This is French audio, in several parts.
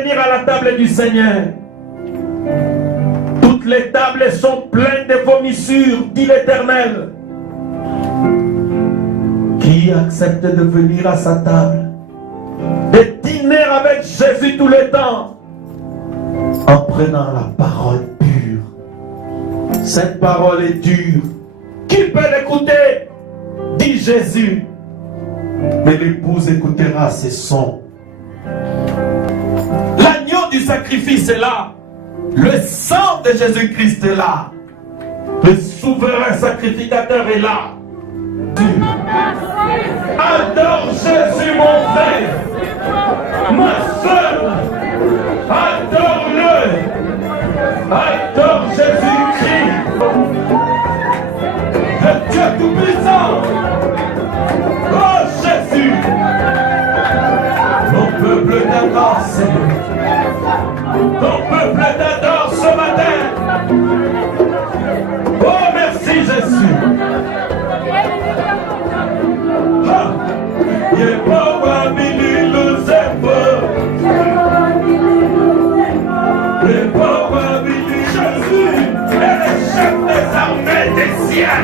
venir à la table du Seigneur. Toutes les tables sont pleines de vomissures, dit l'Éternel. Qui accepte de venir à sa table, de dîner avec Jésus tout le temps, en prenant la parole pure. Cette parole est dure. Qui peut l'écouter? Dit Jésus. Mais l'épouse écoutera ses sons. L'agneau du sacrifice est là. Le sang de Jésus-Christ est là. Le souverain sacrificateur est là. Adore Jésus, mon frère, ma soeur. Adore-le. Adore Jésus-Christ, le Dieu tout-puissant. Oh Jésus, mon peuple t'adore, Seigneur. Ton peuple t'adore ce matin. Oh merci Jésus. Jésus est le chef des armées des cieux.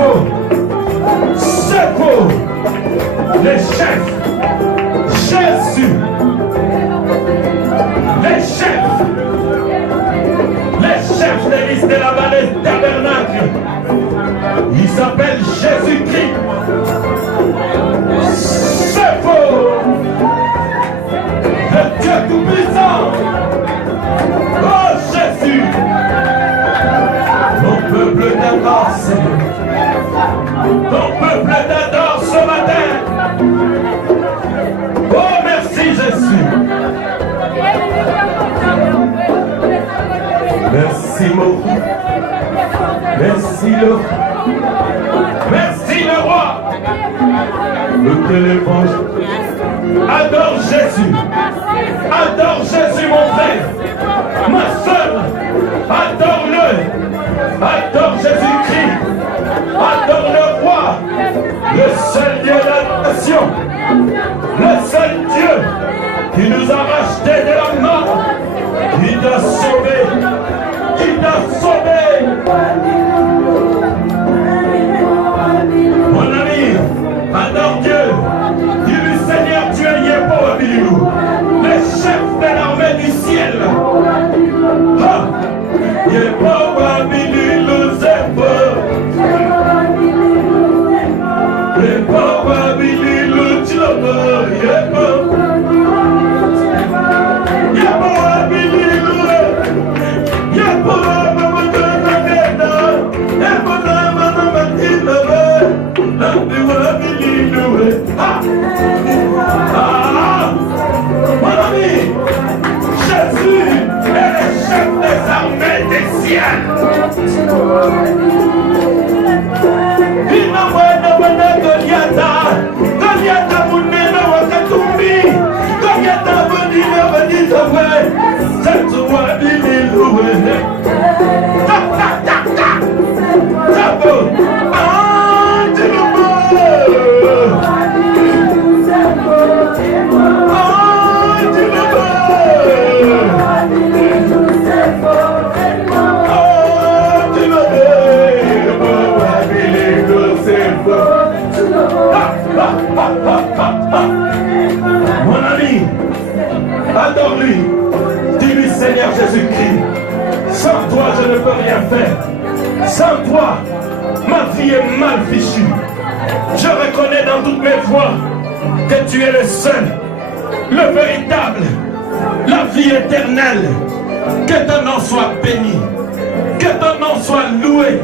faux. C'est faux. Les chefs. Jésus. Les chefs. Les chefs d'église de la vallée tabernacle. Il s'appelle Jésus-Christ. C'est faux. Le Dieu tout-puissant. Oh Jésus. Mon peuple t'adore, Seigneur. Ton peuple t'adore ce matin. Oh merci Jésus. Merci mon roi. Merci le roi. Merci le roi. Le téléphone. Adore Jésus. Adore Jésus mon frère. Ma soeur. Adore-le. Adore Jésus-Christ. Adore le roi. Le seul Dieu de la nation. Le seul Dieu qui nous a rachetés de la mort. Qui t'a sauvé. Qui t'a sauvé. Mon ami, adore Dieu. Dis-lui Seigneur, tu es Yepo Abililou, le chef de l'armée du ciel. Ah, Yepo Abililou, c'est beau. Yepo Abililou, tu le veux. Yepo Abililou. Yepo mon ami, Jésus est le chef des armées des ciels. Mon ami, adore-lui. Dis-lui Seigneur Jésus-Christ, sans toi je ne peux rien faire. Sans toi, ma vie est mal fichue. Je reconnais dans toutes mes voies que tu es le seul, le véritable, la vie éternelle. Que ton nom soit béni, que ton nom soit loué.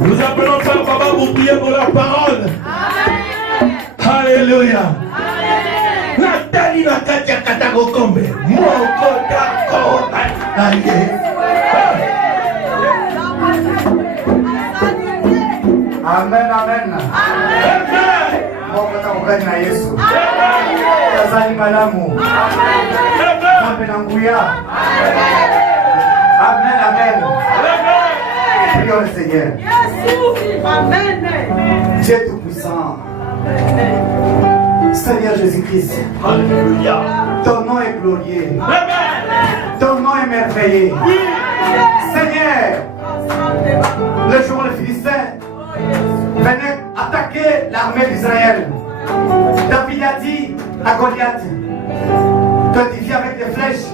Nous appelons Frère Baba pour prier pour la parole. Alléluia. Nathalie Nakatia Katagokombe. Moko Dako. Amen, amen. Mungu ataungana na Yesu. Tazani malamu. Amen. Amen, amen. Prions le Seigneur. Amen. Dieu Tout-Puissant. Seigneur Jésus-Christ. Alléluia. Ton nom est glorieux. Ton nom est merveilleux. Seigneur, le jour où les Philistins venaient attaquer l'armée d'Israël, David a dit à Goliath que tu viens avec des flèches,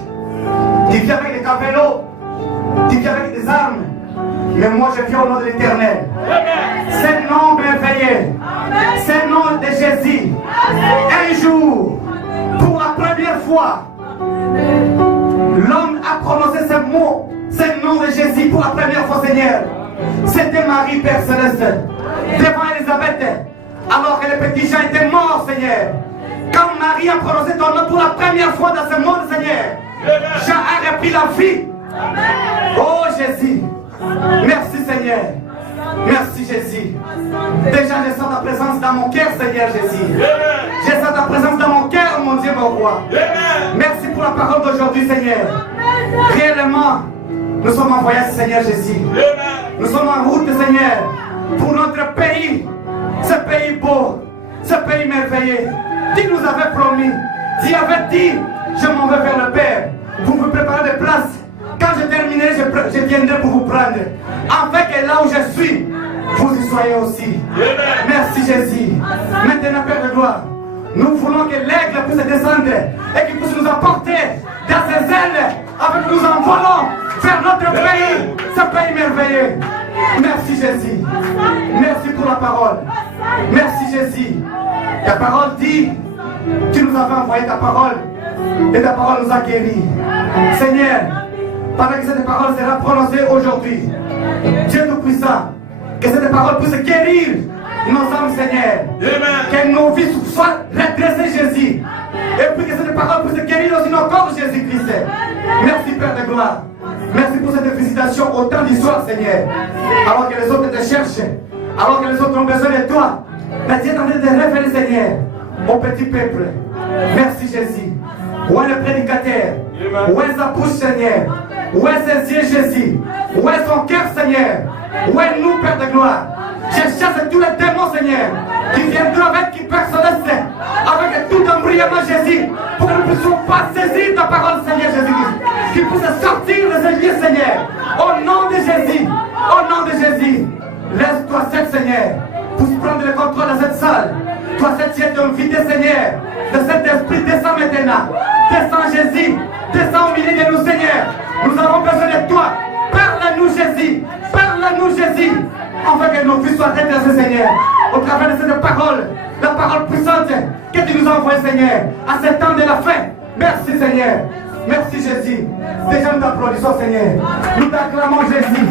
tu viens avec des capelots, tu viens avec des armes, mais moi je viens au nom de l'Éternel. C'est le nom merveilleux, c'est le nom de Jésus. Un jour, pour la première fois, l'homme a prononcé ce mot, c'est le nom de Jésus pour la première fois, Seigneur. C'était Marie, Père Céleste, devant Élisabeth, alors que le petit Jean était mort, Seigneur. Quand Marie a prononcé ton nom pour la première fois dans ce monde, Seigneur, Jean a repris la vie. Oh Jésus, merci Seigneur. Merci Jésus. Déjà je sens ta présence dans mon cœur, Seigneur Jésus. Je sens ta présence dans mon cœur, mon Dieu, mon roi. Merci pour la parole d'aujourd'hui, Seigneur. Réellement, nous sommes en voyage, Seigneur Jésus. Nous sommes en route, Seigneur, pour notre pays. Ce pays beau, ce pays merveilleux. Tu nous avais promis, tu avais dit, je m'en vais vers le Père. Vous me préparez des places. Quand je terminerai, je viendrai pour vous prendre. Afin que là où je suis, vous y soyez aussi. Merci Jésus. Maintenant, Père de gloire, nous voulons que l'aigle puisse descendre et qu'il puisse nous apporter dans ses ailes, avec nous envolons vers notre pays, ce pays merveilleux. Merci Jésus. Merci pour la parole. Merci Jésus. Ta parole dit, tu nous avais envoyé ta parole et ta parole nous a guéris. Seigneur, pendant que cette parole sera prononcée aujourd'hui, Dieu Tout-Puissant, que cette parole puisse guérir nos âmes, Seigneur. Amen. Que nos vies soient redressées, Jésus. Et puis que cette parole puisse guérir aussi nos corps, Jésus-Christ. Merci, Père de gloire. Merci pour cette visitation au temps d'histoire, Seigneur. Alors que les autres te cherchent, alors que les autres ont besoin de toi, mais tu es en train de révéler, Seigneur, au petit peuple. Merci, Jésus. Où est le prédicateur? Où est sa bouche, Seigneur? Où est ses yeux, Jésus? Où est son cœur, Seigneur? Où est nous, Père de gloire? Je chasse tous les démons, Seigneur, qui viendront avec qui personne ne sait, avec tout embrayement, Jésus, pour que nous ne puissions pas saisir ta parole, Seigneur Jésus-Christ, qui puisse sortir de ce lieu, Seigneur, au nom de Jésus, au nom de Jésus. Laisse-toi, Seigneur, pour prendre le contrôle de cette salle. Toi, tu es invité, Seigneur, de cet esprit, descend maintenant. Descends, Jésus. Descends au milieu de nous, Seigneur. Nous avons besoin de toi. Parle-nous, Jésus. Parle-nous, Jésus. Afin que nos vies soient redressées, Seigneur. Au travers de cette parole, la parole puissante que tu nous as envoyée, Seigneur, à ce temps de la fin. Merci, Seigneur. Merci, Jésus. Déjà, nous t'applaudissons, Seigneur. Nous t'acclamons, Jésus.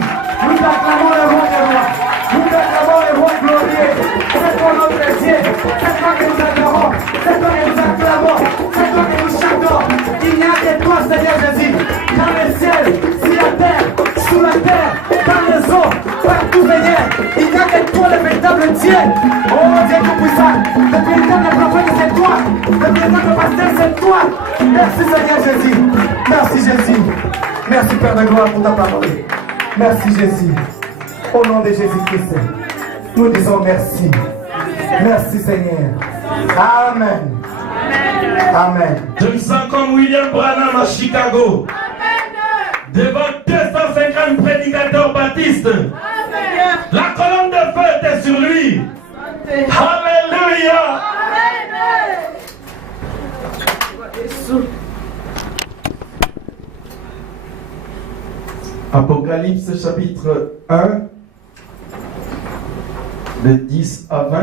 Nous t'acclamons, le roi des rois. Nous t'acclamons, le roi glorieux. C'est toi notre Dieu. C'est toi que nous adorons. C'est toi que nous acclamons. C'est toi que nous chantons. Il n'y a que toi, Seigneur Jésus. Dans le ciel, sur la terre, sous la terre, dans les eaux, partout, Seigneur. Il n'y a que toi, le véritable Dieu. Oh, Dieu Tout-Puissant. Le véritable prophète, c'est toi. Le véritable pasteur, c'est toi. Merci, Seigneur Jésus. Merci, Jésus. Merci, Père de gloire, pour ta parole. Merci, Jésus. Au nom de Jésus-Christ, nous disons merci. Merci, Seigneur. Amen. Amen. Je me sens comme William Branham à Chicago. Devant 250 prédicateurs baptistes. La colonne de feu était sur lui. Alléluia. Apocalypse chapitre 1, de 10 à 20.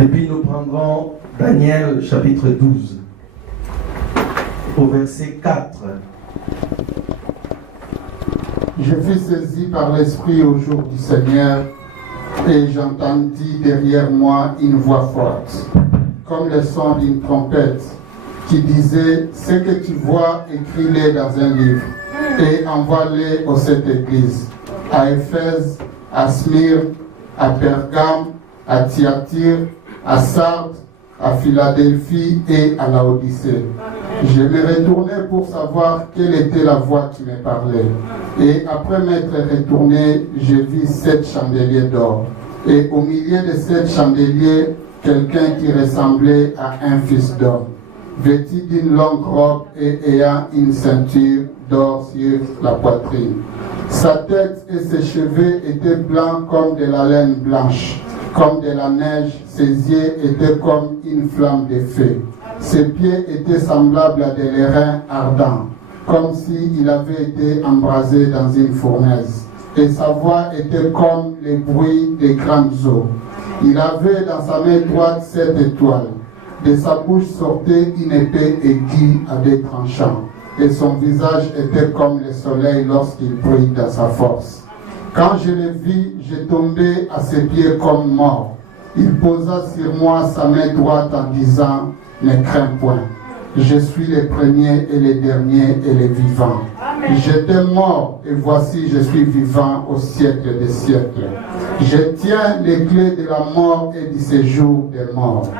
Et puis nous prendrons Daniel chapitre 12, au verset 4. Je fus saisi par l'Esprit au jour du Seigneur, et j'entendis derrière moi une voix forte, comme le son d'une trompette, qui disait: ce que tu vois, écris-le dans un livre, et envoie-le aux sept églises, à Éphèse, à Smyrne, à Pergame, à Thyatire, à Sardes, à Philadelphie et à Laodicée. Je me retournai pour savoir quelle était la voix qui me parlait. Et après m'être retourné, je vis 7 chandeliers d'or. Et au milieu de 7 chandeliers, quelqu'un qui ressemblait à un fils d'homme, vêtu d'une longue robe et ayant une ceinture d'or sur la poitrine. Sa tête et ses cheveux étaient blancs comme de la laine blanche, comme de la neige. Ses yeux étaient comme une flamme de feu. Ses pieds étaient semblables à des airains ardents, comme s'il avait été embrasé dans une fournaise. Et sa voix était comme le bruit des grandes eaux. Il avait dans sa main droite 7 étoiles. De sa bouche sortait une épée aiguë à 2 tranchants. Et son visage était comme le soleil lorsqu'il brille dans sa force. Quand je le vis, je tombais à ses pieds comme mort. Il posa sur moi sa main droite en disant, « Ne crains point, je suis le premier et le dernier et le vivant. J'étais mort et voici je suis vivant au siècle des siècles. Je tiens les clés de la mort et du séjour des morts.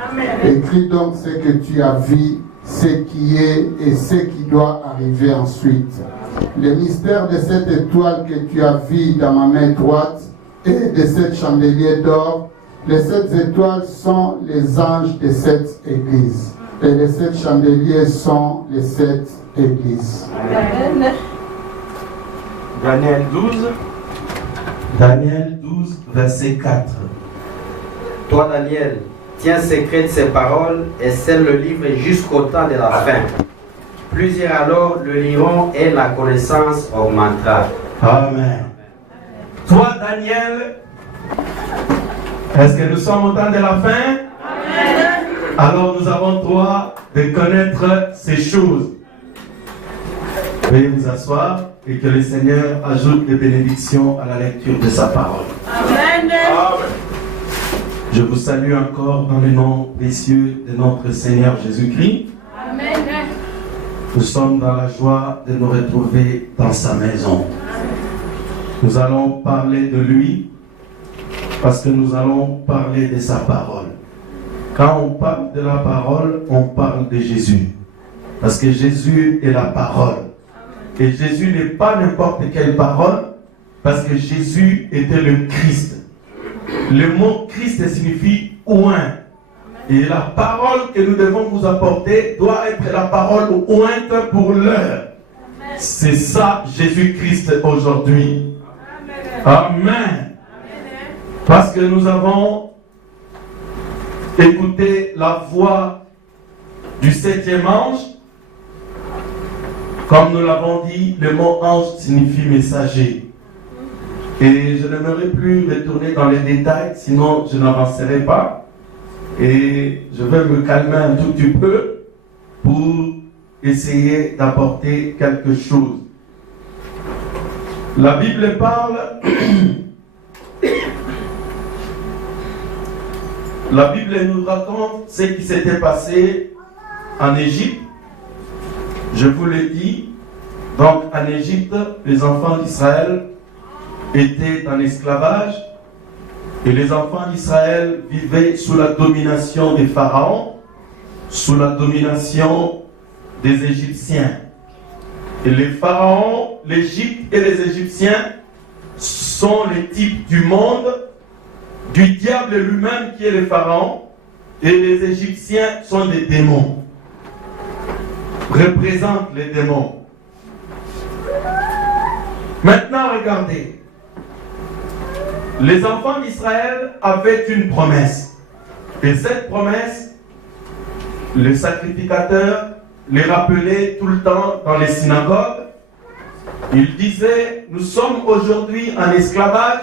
Écris donc ce que tu as vu, ce qui est et ce qui doit arriver ensuite. Le mystère de cette étoile que tu as vu dans ma main droite et de 7 chandeliers d'or. Les 7 étoiles sont les anges des 7 églises. Et les 7 chandeliers sont les 7 églises. Amen. Daniel 12. Daniel 12, verset 4. Toi, Daniel, tiens secrète ces paroles et scelle le livre jusqu'au temps de la fin. Plusieurs alors le liront et la connaissance augmentera. Amen. Toi, Daniel, est-ce que nous sommes au temps de la fin? Amen. Alors nous avons droit de connaître ces choses. Veuillez vous asseoir et que le Seigneur ajoute des bénédictions à la lecture de sa parole. Amen. Je vous salue encore dans le nom précieux de notre Seigneur Jésus-Christ. Amen. Nous sommes dans la joie de nous retrouver dans sa maison. Nous allons parler de lui parce que nous allons parler de sa parole. Quand on parle de la parole, on parle de Jésus. Parce que Jésus est la parole. Et Jésus n'est pas n'importe quelle parole, parce que Jésus était le Christ. Le mot Christ signifie oint. Et la parole que nous devons vous apporter doit être la parole ointe pour l'heure. C'est ça Jésus-Christ aujourd'hui. Amen. Parce que nous avons écouté la voix du 7e ange. Comme nous l'avons dit, le mot ange signifie messager. Et je n'aimerais plus retourner dans les détails, sinon je n'avancerai pas. Et je vais me calmer un tout petit peu pour essayer d'apporter quelque chose. La Bible parle... La Bible nous raconte ce qui s'était passé en Égypte. Je vous l'ai dit, donc en Égypte, les enfants d'Israël étaient en esclavage et les enfants d'Israël vivaient sous la domination des pharaons, sous la domination des Égyptiens. Et les pharaons, l'Égypte et les Égyptiens sont les types du monde, du diable lui-même qui est le pharaon, et les Égyptiens sont des démons. Représente les démons. Maintenant, regardez. Les enfants d'Israël avaient une promesse. Et cette promesse, le sacrificateur les rappelait tout le temps dans les synagogues. Il disait, nous sommes aujourd'hui en esclavage,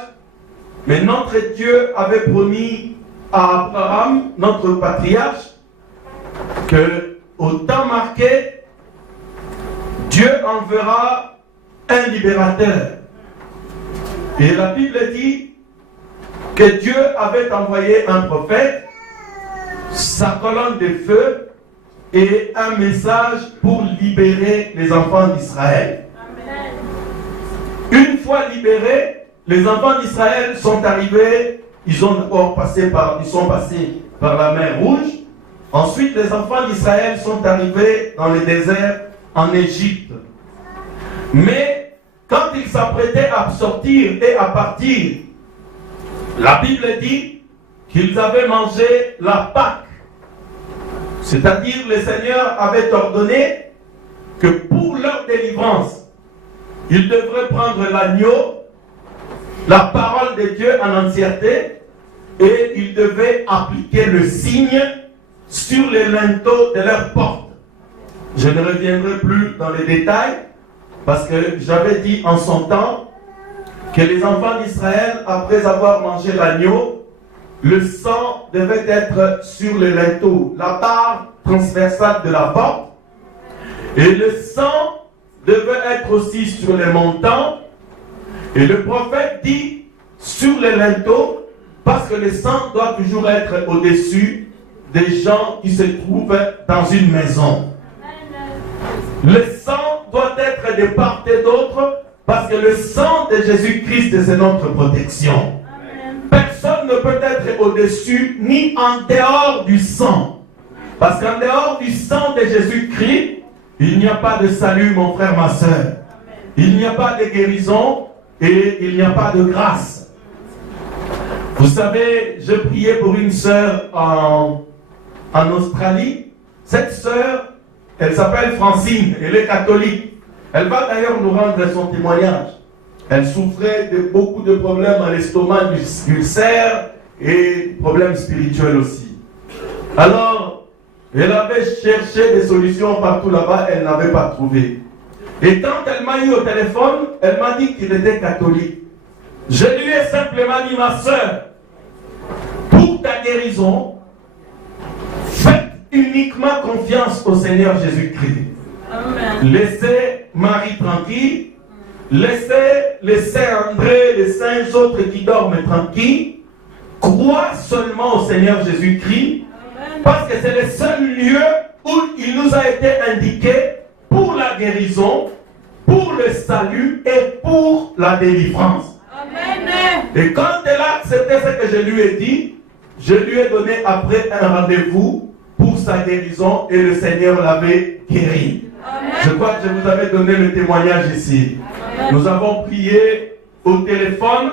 mais notre Dieu avait promis à Abraham, notre patriarche, que au temps marqué, Dieu enverra un libérateur. Et la Bible dit que Dieu avait envoyé un prophète, sa colonne de feu et un message pour libérer les enfants d'Israël. Une fois libérés, les enfants d'Israël sont arrivés, ils sont passés par la mer Rouge. Ensuite, les enfants d'Israël sont arrivés dans le désert en Égypte. Mais quand ils s'apprêtaient à sortir et à partir, la Bible dit qu'ils avaient mangé la Pâque. C'est-à-dire, le Seigneur avait ordonné que pour leur délivrance, ils devraient prendre l'agneau, la parole de Dieu en entièreté, et ils devaient appliquer le signe sur les linteaux de leur porte. Je ne reviendrai plus dans les détails, parce que j'avais dit en son temps que les enfants d'Israël, après avoir mangé l'agneau, le sang devait être sur les linteaux, la barre transversale de la porte, et le sang devait être aussi sur les montants. Et le prophète dit sur les linteaux, parce que le sang doit toujours être au-dessus des gens qui se trouvent dans une maison. Le sang doit être de part et d'autre, parce que le sang de Jésus-Christ, c'est notre protection. Personne ne peut être au-dessus ni en dehors du sang. Parce qu'en dehors du sang de Jésus-Christ, il n'y a pas de salut, mon frère, ma soeur. Il n'y a pas de guérison et il n'y a pas de grâce. Vous savez, je priais pour une sœur en Australie. Cette sœur, elle s'appelle Francine, elle est catholique. Elle va d'ailleurs nous rendre son témoignage. Elle souffrait de beaucoup de problèmes à l'estomac, ulcères et problèmes spirituels aussi. Alors, elle avait cherché des solutions partout là-bas, elle n'avait pas trouvé. Et quand elle m'a eu au téléphone, elle m'a dit qu'il était catholique. Je lui ai simplement dit, ma soeur, pour ta guérison, faites uniquement confiance au Seigneur Jésus-Christ. Amen. Laissez Marie tranquille, laissez les saints André, les saints autres qui dorment tranquilles, crois seulement au Seigneur Jésus-Christ, parce que c'est le seul lieu où il nous a été indiqué pour la guérison, pour le salut et pour la délivrance. Amen. Et quand elle a accepté ce que je lui ai dit, je lui ai donné après un rendez-vous pour sa guérison et le Seigneur l'avait guéri. Amen. Je crois que je vous avais donné le témoignage ici. Amen. Nous avons prié au téléphone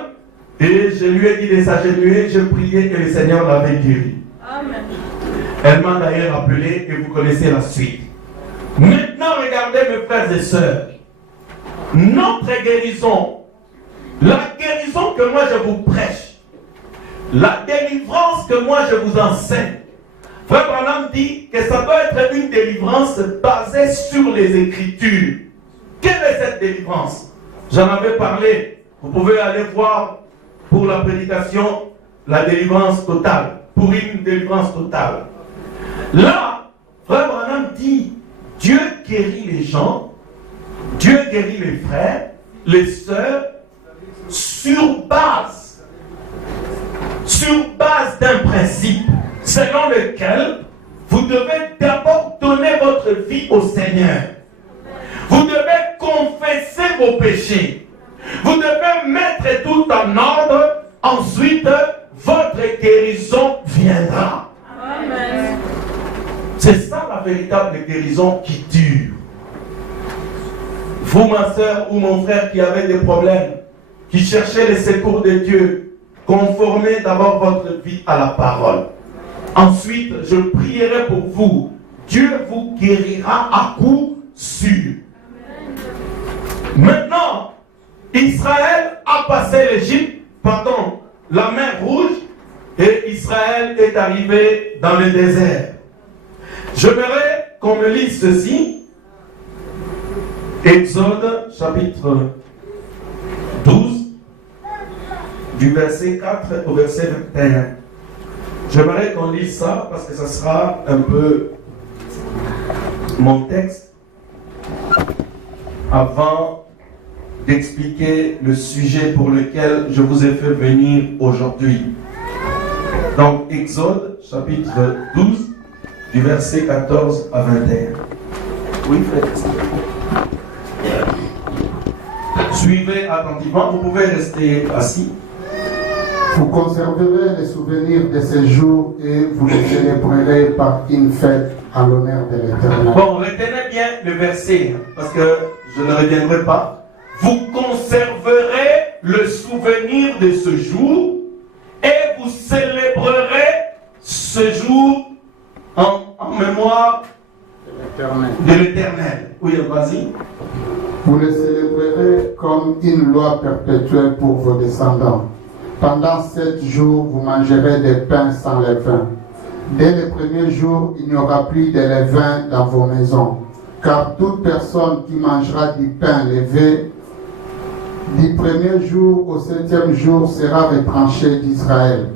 et je lui ai dit de s'agenouiller, je priais et le Seigneur l'avait guéri. Amen. Elle m'a d'ailleurs appelé et vous connaissez la suite. Maintenant, regardez mes frères et sœurs. Notre guérison, la guérison que moi je vous prêche, la délivrance que moi je vous enseigne, Frère Branham dit que ça doit être une délivrance basée sur les Écritures. Quelle est cette délivrance? J'en avais parlé. Vous pouvez aller voir pour la prédication la délivrance totale, pour une délivrance totale. Là, Frère Branham dit, Dieu guérit les gens, Dieu guérit les frères, les sœurs, sur base d'un principe, selon lequel vous devez d'abord donner votre vie au Seigneur. Vous devez confesser vos péchés. Vous devez mettre tout en ordre. Ensuite, votre guérison viendra. Amen. C'est ça la véritable guérison qui dure. Vous, ma soeur ou mon frère qui avez des problèmes, qui cherchez les secours de Dieu, conformez d'abord votre vie à la parole. Ensuite, je prierai pour vous. Dieu vous guérira à coup sûr. Maintenant, Israël a passé la mer Rouge, et Israël est arrivé dans le désert. J'aimerais qu'on me lise ceci. Exode chapitre 12, du verset 4 au verset 21. J'aimerais qu'on lise ça parce que ça sera un peu mon texte avant d'expliquer le sujet pour lequel je vous ai fait venir aujourd'hui. Donc, Exode, chapitre 12, du verset 14 à 21. Oui, frère. Suivez attentivement, vous pouvez rester assis. Vous conserverez les souvenirs de ces jours et vous les célébrerez par une fête à l'honneur de l'Éternel. Bon, retenez bien le verset, parce que je ne reviendrai pas. Vous conserverez le souvenir de ce jour et vous célébrerez ce jour en mémoire de l'Éternel. Oui, vas-y. Vous les célébrerez comme une loi perpétuelle pour vos descendants. Pendant 7 jours, vous mangerez des pains sans levain. Dès le premier jour, il n'y aura plus de levain dans vos maisons, car toute personne qui mangera du pain levé du premier jour au 7e jour sera retranchée d'Israël.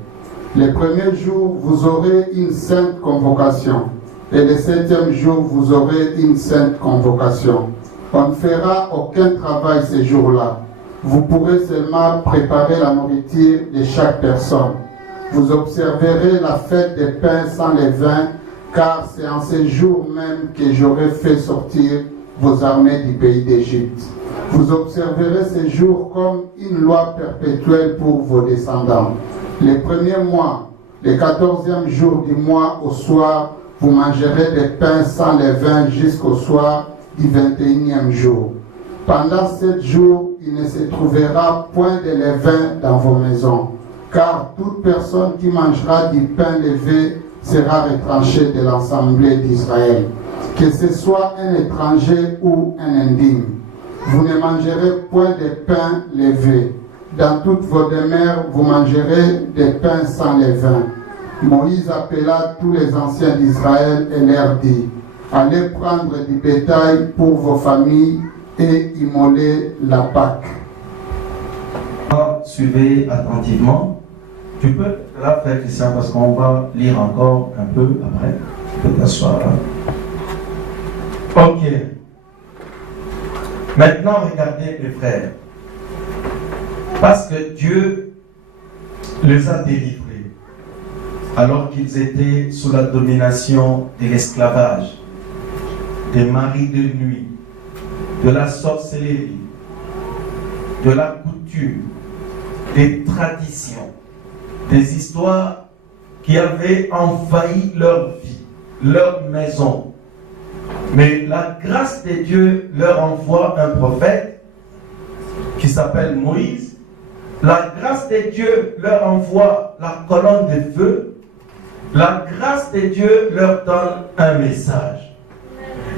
Le premier jour, vous aurez une sainte convocation, et le 7e jour, vous aurez une sainte convocation. On ne fera aucun travail ces jours-là. Vous pourrez seulement préparer la nourriture de chaque personne. Vous observerez la fête des pains sans levain, car c'est en ces jours même que j'aurai fait sortir vos armées du pays d'Égypte. Vous observerez ces jours comme une loi perpétuelle pour vos descendants. Les premiers mois, le 14e jour du mois au soir, vous mangerez des pains sans levain jusqu'au soir du 21e jour. Pendant 7 jours, il ne se trouvera point de levain dans vos maisons, car toute personne qui mangera du pain levé sera retranchée de l'assemblée d'Israël, que ce soit un étranger ou un indigne. Vous ne mangerez point de pain levé. Dans toutes vos demeures, vous mangerez des pains sans levain. Moïse appela tous les anciens d'Israël et leur dit: allez prendre du bétail pour vos familles et immoler la Pâque. Suivez attentivement. Tu peux la faire, Christian, parce qu'on va lire encore un peu après. Tu peux t'asseoir là. Ok. Maintenant, regardez les frères. Parce que Dieu les a délivrés alors qu'ils étaient sous la domination de l'esclavage, des maris de nuit, de la sorcellerie, de la coutume, des traditions, des histoires qui avaient envahi leur vie, leur maison. Mais la grâce de Dieu leur envoie un prophète qui s'appelle Moïse. La grâce de Dieu leur envoie la colonne de feu. La grâce de Dieu leur donne un message.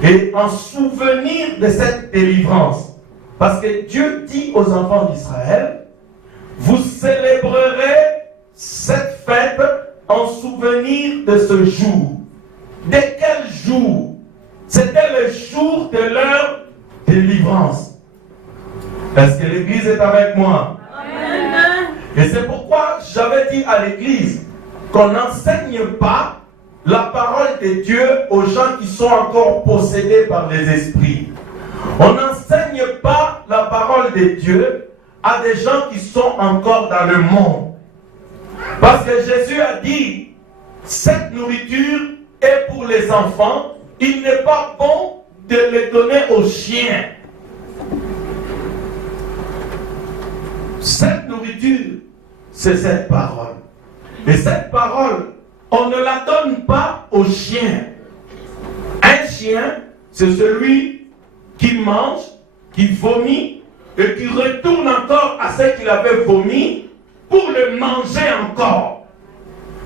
Et en souvenir de cette délivrance, parce que Dieu dit aux enfants d'Israël, vous célébrerez cette fête en souvenir de ce jour. De quel jour? C'était le jour de leur délivrance. Est-ce que l'Église est avec moi? Amen. Et c'est pourquoi j'avais dit à l'Église qu'on n'enseigne pas la parole de Dieu aux gens qui sont encore possédés par les esprits. On n'enseigne pas la parole de Dieu à des gens qui sont encore dans le monde. Parce que Jésus a dit, cette nourriture est pour les enfants, il n'est pas bon de les donner aux chiens. Cette nourriture, c'est cette parole. Et cette parole, on ne la donne pas aux chiens. Un chien, c'est celui qui mange, qui vomit, et qui retourne encore à ce qu'il avait vomi pour le manger encore.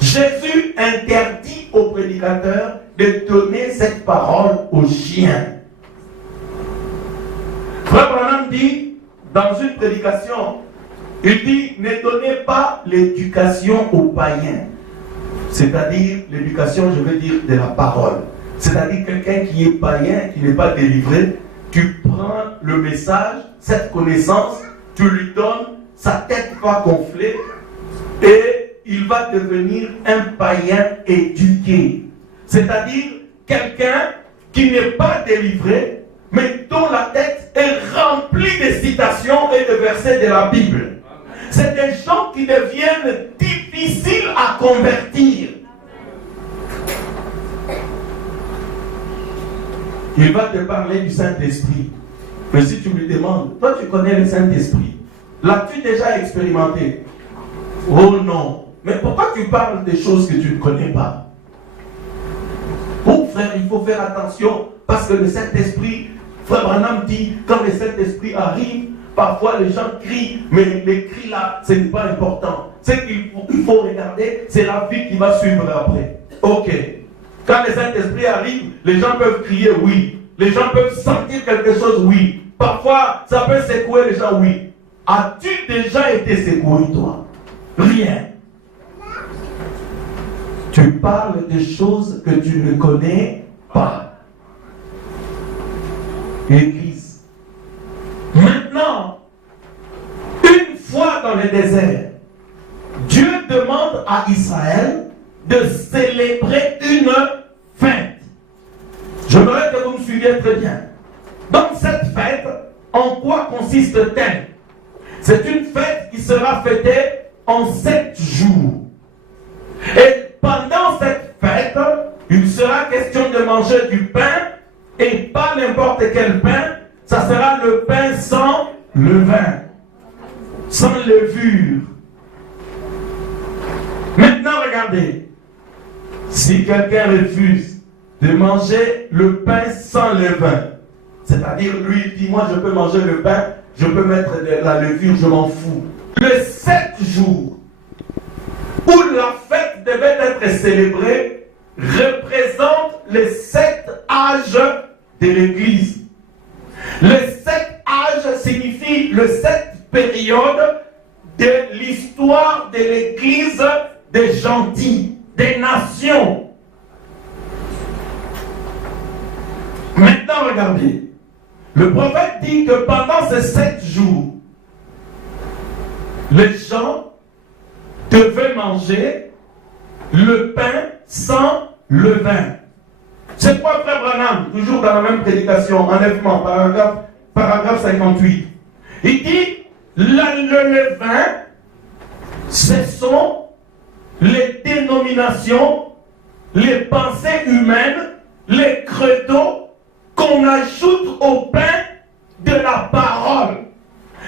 Jésus interdit aux prédicateurs de donner cette parole aux chiens. Frère Branham dit, dans une prédication, il dit, ne donnez pas l'éducation aux païens. C'est-à-dire, l'éducation, je veux dire, de la parole. C'est-à-dire, quelqu'un qui est païen, qui n'est pas délivré, tu prends le message, cette connaissance, tu lui donnes, sa tête va gonfler, et il va devenir un païen éduqué. C'est-à-dire, quelqu'un qui n'est pas délivré, mais dont la tête est remplie de citations et de versets de la Bible. C'est des gens qui deviennent difficiles à convertir. Il va te parler du Saint-Esprit. Mais si tu lui demandes, toi tu connais le Saint-Esprit, l'as-tu déjà expérimenté? Oh non. Mais pourquoi tu parles des choses que tu ne connais pas? Oh frère, il faut faire attention parce que le Saint-Esprit, frère Branham dit, quand le Saint-Esprit arrive, parfois les gens crient, mais les cris là, ce n'est pas important. Ce qu'il faut regarder, c'est la vie qui va suivre après. Ok. Quand le Saint-Esprit arrive, les gens peuvent crier oui. Les gens peuvent sentir quelque chose, oui. Parfois, ça peut secouer les gens, oui. As-tu déjà été secoué, toi? Rien. Tu parles de choses que tu ne connais pas. Église. Maintenant, une fois dans le désert, Dieu demande à Israël de célébrer une fête. J'aimerais que vous me suiviez très bien. Donc cette fête, en quoi consiste-t-elle? C'est une fête qui sera fêtée en 7 jours. Et pendant cette fête, il sera question de manger du pain, et pas n'importe quel pain, ça sera le pain sans levain, sans levure. Maintenant, regardez, si quelqu'un refuse de manger le pain sans levain, c'est-à-dire lui dit, moi je peux manger le pain, je peux mettre de la levure, je m'en fous. Le 7 jours où la fête devait être célébrée représente les 7 âges de l'Église. Les 7 âges signifient les 7 périodes de l'histoire de l'Église des gentils, des nations. Maintenant, regardez. Le prophète dit que pendant ces 7 jours, les gens devaient manger le pain sans levain. C'est quoi, frère Branham? Toujours dans la même prédication, enlèvement, paragraphe 58. Il dit, le levain, ce sont les dénominations, les pensées humaines, les credos qu'on ajoute au pain de la parole.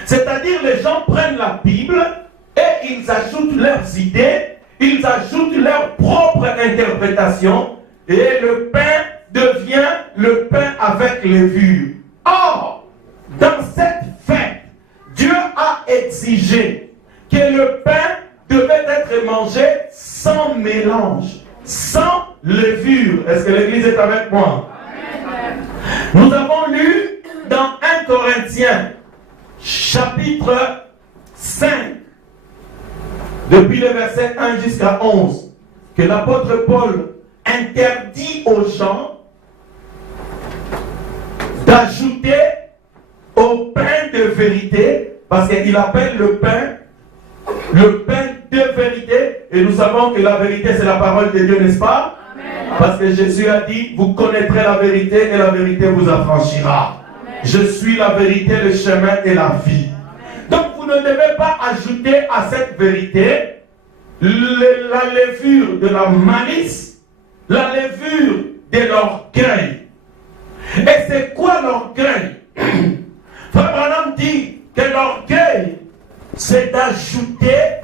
C'est-à-dire, les gens prennent la Bible et ils ajoutent leurs idées, ils ajoutent leur propre interprétation, et le pain devient le pain avec levure. Or, dans cette fête, Dieu a exigé que le pain devait être mangé sans mélange, sans levure. Est-ce que l'Église est avec moi? Amen. Nous avons lu dans 1 Corinthiens, chapitre 5, depuis le verset 1 jusqu'à 11, que l'apôtre Paul interdit aux gens d'ajouter au pain de vérité, parce qu'il appelle le pain de vérité, et nous savons que la vérité c'est la parole de Dieu, n'est-ce pas? Amen. Parce que Jésus a dit, vous connaîtrez la vérité et la vérité vous affranchira. Amen. Je suis la vérité, le chemin et la vie. Amen. Donc vous ne devez pas ajouter à cette vérité la levure de la malice, la levure de l'orgueil. Et c'est quoi l'orgueil? Frère Branham dit que l'orgueil, c'est d'ajouter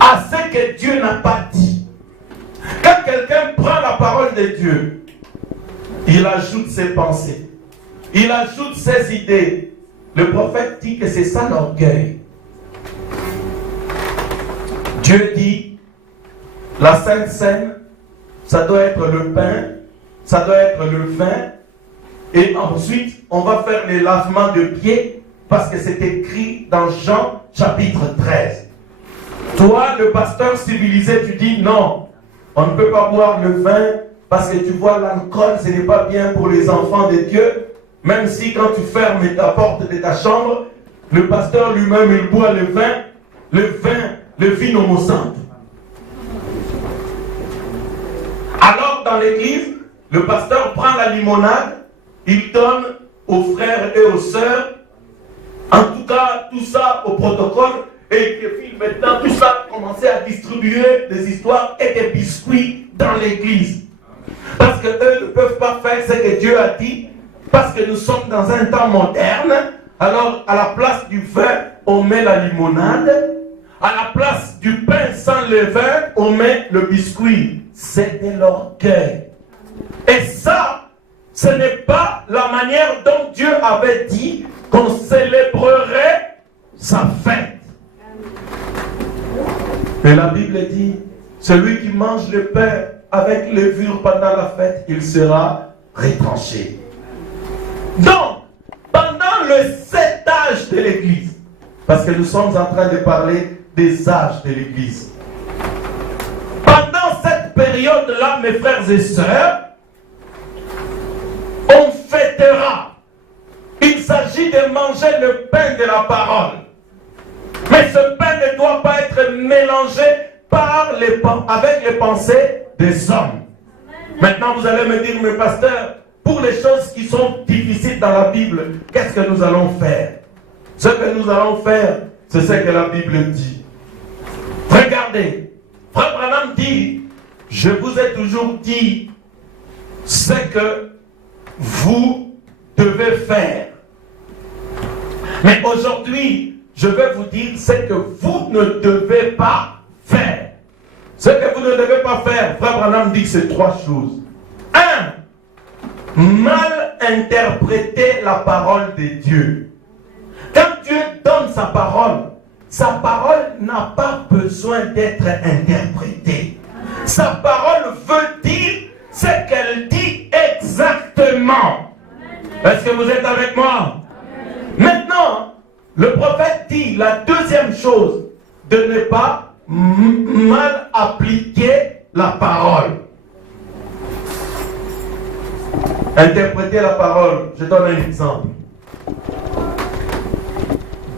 à ce que Dieu n'a pas dit. Quand quelqu'un prend la parole de Dieu, il ajoute ses pensées, il ajoute ses idées. Le prophète dit que c'est ça l'orgueil. Dieu dit, la Sainte Seine, ça doit être le pain, ça doit être le vin, et ensuite on va faire les lavements de pieds, parce que c'est écrit dans Jean chapitre 13. Toi, le pasteur civilisé, tu dis non, on ne peut pas boire le vin, parce que tu vois l'alcool, ce n'est pas bien pour les enfants de Dieu, même si quand tu fermes la porte de ta chambre, le pasteur lui-même, il boit le vin, le vin homo-santo. Alors dans l'église, le pasteur prend la limonade, il donne aux frères et aux sœurs, en tout cas tout ça au protocole, et puis maintenant tout ça commençait à distribuer des histoires et des biscuits dans l'église. Parce qu'eux ne peuvent pas faire ce que Dieu a dit, Parce que nous sommes dans un temps moderne. Alors, à la place du vin, on met la limonade. À la place du pain sans levain, on met le biscuit. C'est de l'orgueil. Et ça, ce n'est pas la manière dont Dieu avait dit qu'on célébrerait sa fête. Mais la Bible dit, celui qui mange le pain avec levure pendant la fête, il sera retranché. Donc, pendant le 7 âges de l'Église, parce que nous sommes en train de parler des âges de l'Église. Pendant cette période-là, mes frères et sœurs, on fêtera. Il s'agit de manger le pain de la parole. Mais ce pain ne doit pas être mélangé avec les pensées des hommes. Maintenant, vous allez me dire, mes pasteurs, pour les choses qui sont difficiles dans la Bible, qu'est-ce que nous allons faire? Ce que nous allons faire, c'est ce que la Bible dit. Regardez, Frère Branham dit, je vous ai toujours dit ce que vous devez faire. Mais aujourd'hui, je vais vous dire ce que vous ne devez pas faire. Ce que vous ne devez pas faire, Frère Branham dit, c'est 3 choses. 1. Mal interpréter la parole de Dieu. Quand Dieu donne sa parole n'a pas besoin d'être interprétée. Sa parole veut dire ce qu'elle dit exactement. Est-ce que vous êtes avec moi? Maintenant, le prophète dit la deuxième chose, de ne pas mal appliquer la parole. Interpréter la parole, je donne un exemple.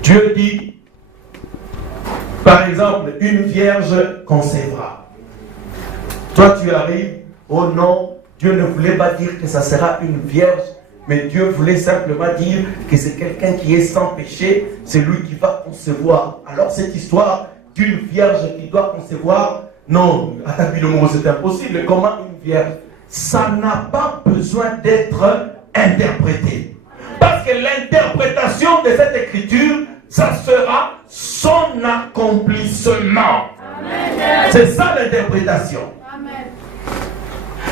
Dieu dit, par exemple, une vierge concevra. Toi tu arrives, oh non, Dieu ne voulait pas dire que ça sera une vierge, mais Dieu voulait simplement dire que c'est quelqu'un qui est sans péché, c'est lui qui va concevoir. Alors cette histoire d'une vierge qui doit concevoir, non, à c'est impossible. Comment une vierge? Ça n'a pas besoin d'être interprété. Parce que l'interprétation de cette écriture, ça sera son accomplissement. C'est ça l'interprétation.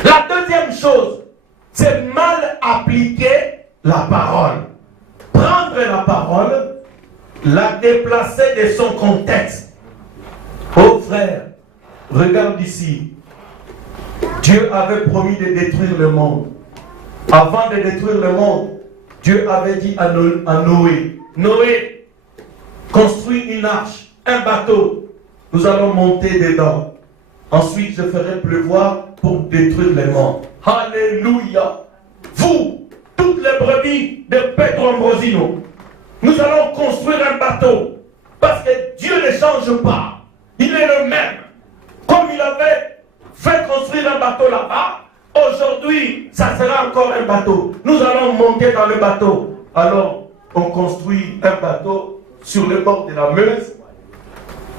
La deuxième chose, c'est mal appliquer la parole. Prendre la parole, la déplacer de son contexte. Oh frère, regarde ici. Dieu avait promis de détruire le monde. Avant de détruire le monde, Dieu avait dit à Noé, Noé, construis une arche, un bateau. Nous allons monter dedans. Ensuite, je ferai pleuvoir pour détruire le monde. Alléluia. Vous, toutes les brebis de Pedro Ambrosino, nous allons construire un bateau. Parce que Dieu ne change pas. Il est le même. Comme il avait fait construire un bateau là-bas, aujourd'hui, ça sera encore un bateau. Nous allons monter dans le bateau. Alors, on construit un bateau sur le bord de la Meuse.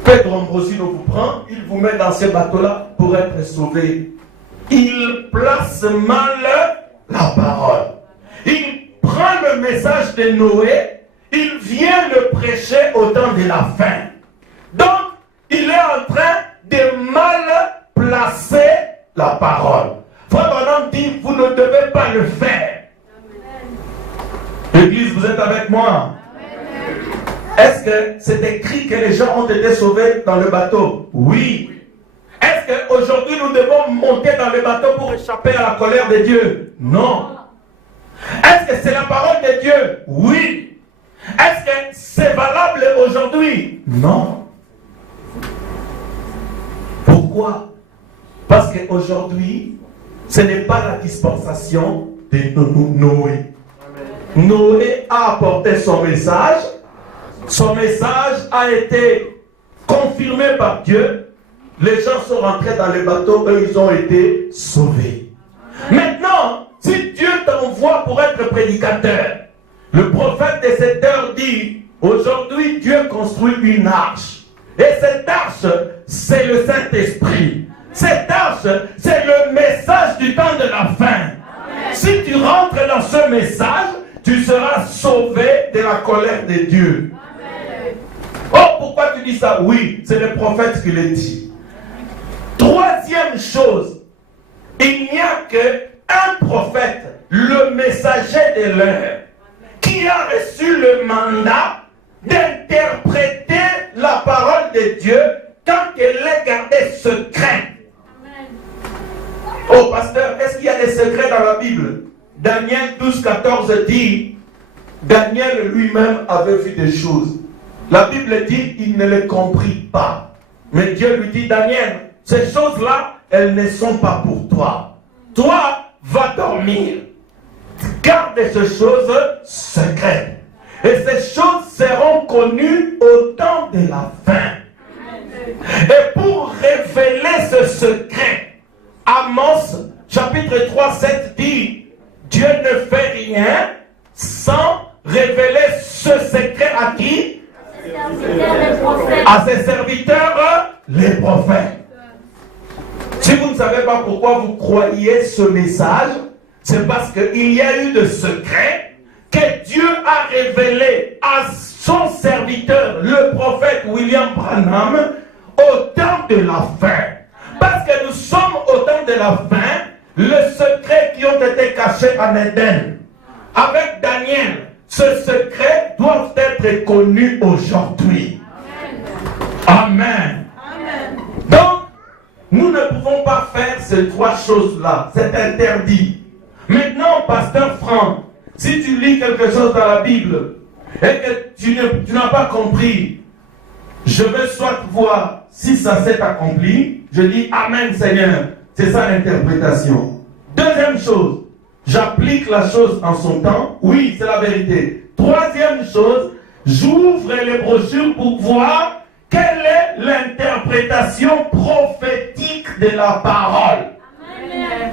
Pedro Ambrosino vous prend, il vous met dans ce bateau-là pour être sauvé. Il place mal la parole. Il prend le message de Noé, il vient le prêcher au temps de la fin. Donc, il est en train de mal placer la parole. Frère Branham dit, vous ne devez pas le faire. Église, vous êtes avec moi? Est-ce que c'est écrit que les gens ont été sauvés dans le bateau? Oui. Est-ce qu'aujourd'hui nous devons monter dans le bateau pour échapper à la colère de Dieu? Non. Est-ce que c'est la parole de Dieu? Oui. Est-ce que c'est valable aujourd'hui? Non. Pourquoi? Parce qu'aujourd'hui, ce n'est pas la dispensation de Noé. Noé a apporté son message. Son message a été confirmé par Dieu. Les gens sont rentrés dans le bateau, eux ils ont été sauvés. Maintenant, si Dieu t'envoie pour être prédicateur, le prophète de cette heure dit, aujourd'hui Dieu construit une arche. Et cette arche, c'est le Saint-Esprit. Cette arche, c'est le message du temps de la fin. Si tu rentres dans ce message, tu seras sauvé de la colère de Dieu. Oh, pourquoi tu dis ça? Oui, c'est le prophète qui le dit. Troisième chose, il n'y a qu'un prophète, le messager de l'heure, qui a reçu le mandat d'interpréter la parole de Dieu tant qu'elle est gardée secrète. Oh, pasteur, est-ce qu'il y a des secrets dans la Bible? Daniel 12, 14 dit, Daniel lui-même avait vu des choses. La Bible dit, il ne les comprit pas. Mais Dieu lui dit, Daniel, ces choses-là, elles ne sont pas pour toi. Toi, va dormir. Garde ces choses secrètes. Et ces choses seront connues au temps de la fin. Et pour révéler ce secret, Amos, chapitre 3, 7 dit, Dieu ne fait rien sans révéler ce secret à qui? À ses serviteurs, les prophètes. Si vous ne savez pas pourquoi vous croyez ce message, c'est parce qu'il y a eu de secrets que Dieu a révélé à son serviteur, le prophète William Branham, au temps de la fin. Parce que nous sommes au temps de la fin, les secrets qui ont été cachés en Éden. Avec Daniel, ce secret doivent être connus aujourd'hui. Amen. Amen. Donc, nous ne pouvons pas faire ces trois choses-là. C'est interdit. Maintenant, pasteur Franck, si tu lis quelque chose dans la Bible et que tu n'as pas compris, je veux soit voir si ça s'est accompli. Je dis Amen Seigneur. C'est ça l'interprétation. Deuxième chose, j'applique la chose en son temps. Oui, c'est la vérité. Troisième chose, j'ouvre les brochures pour voir quelle est l'interprétation prophétique de la parole. Amen.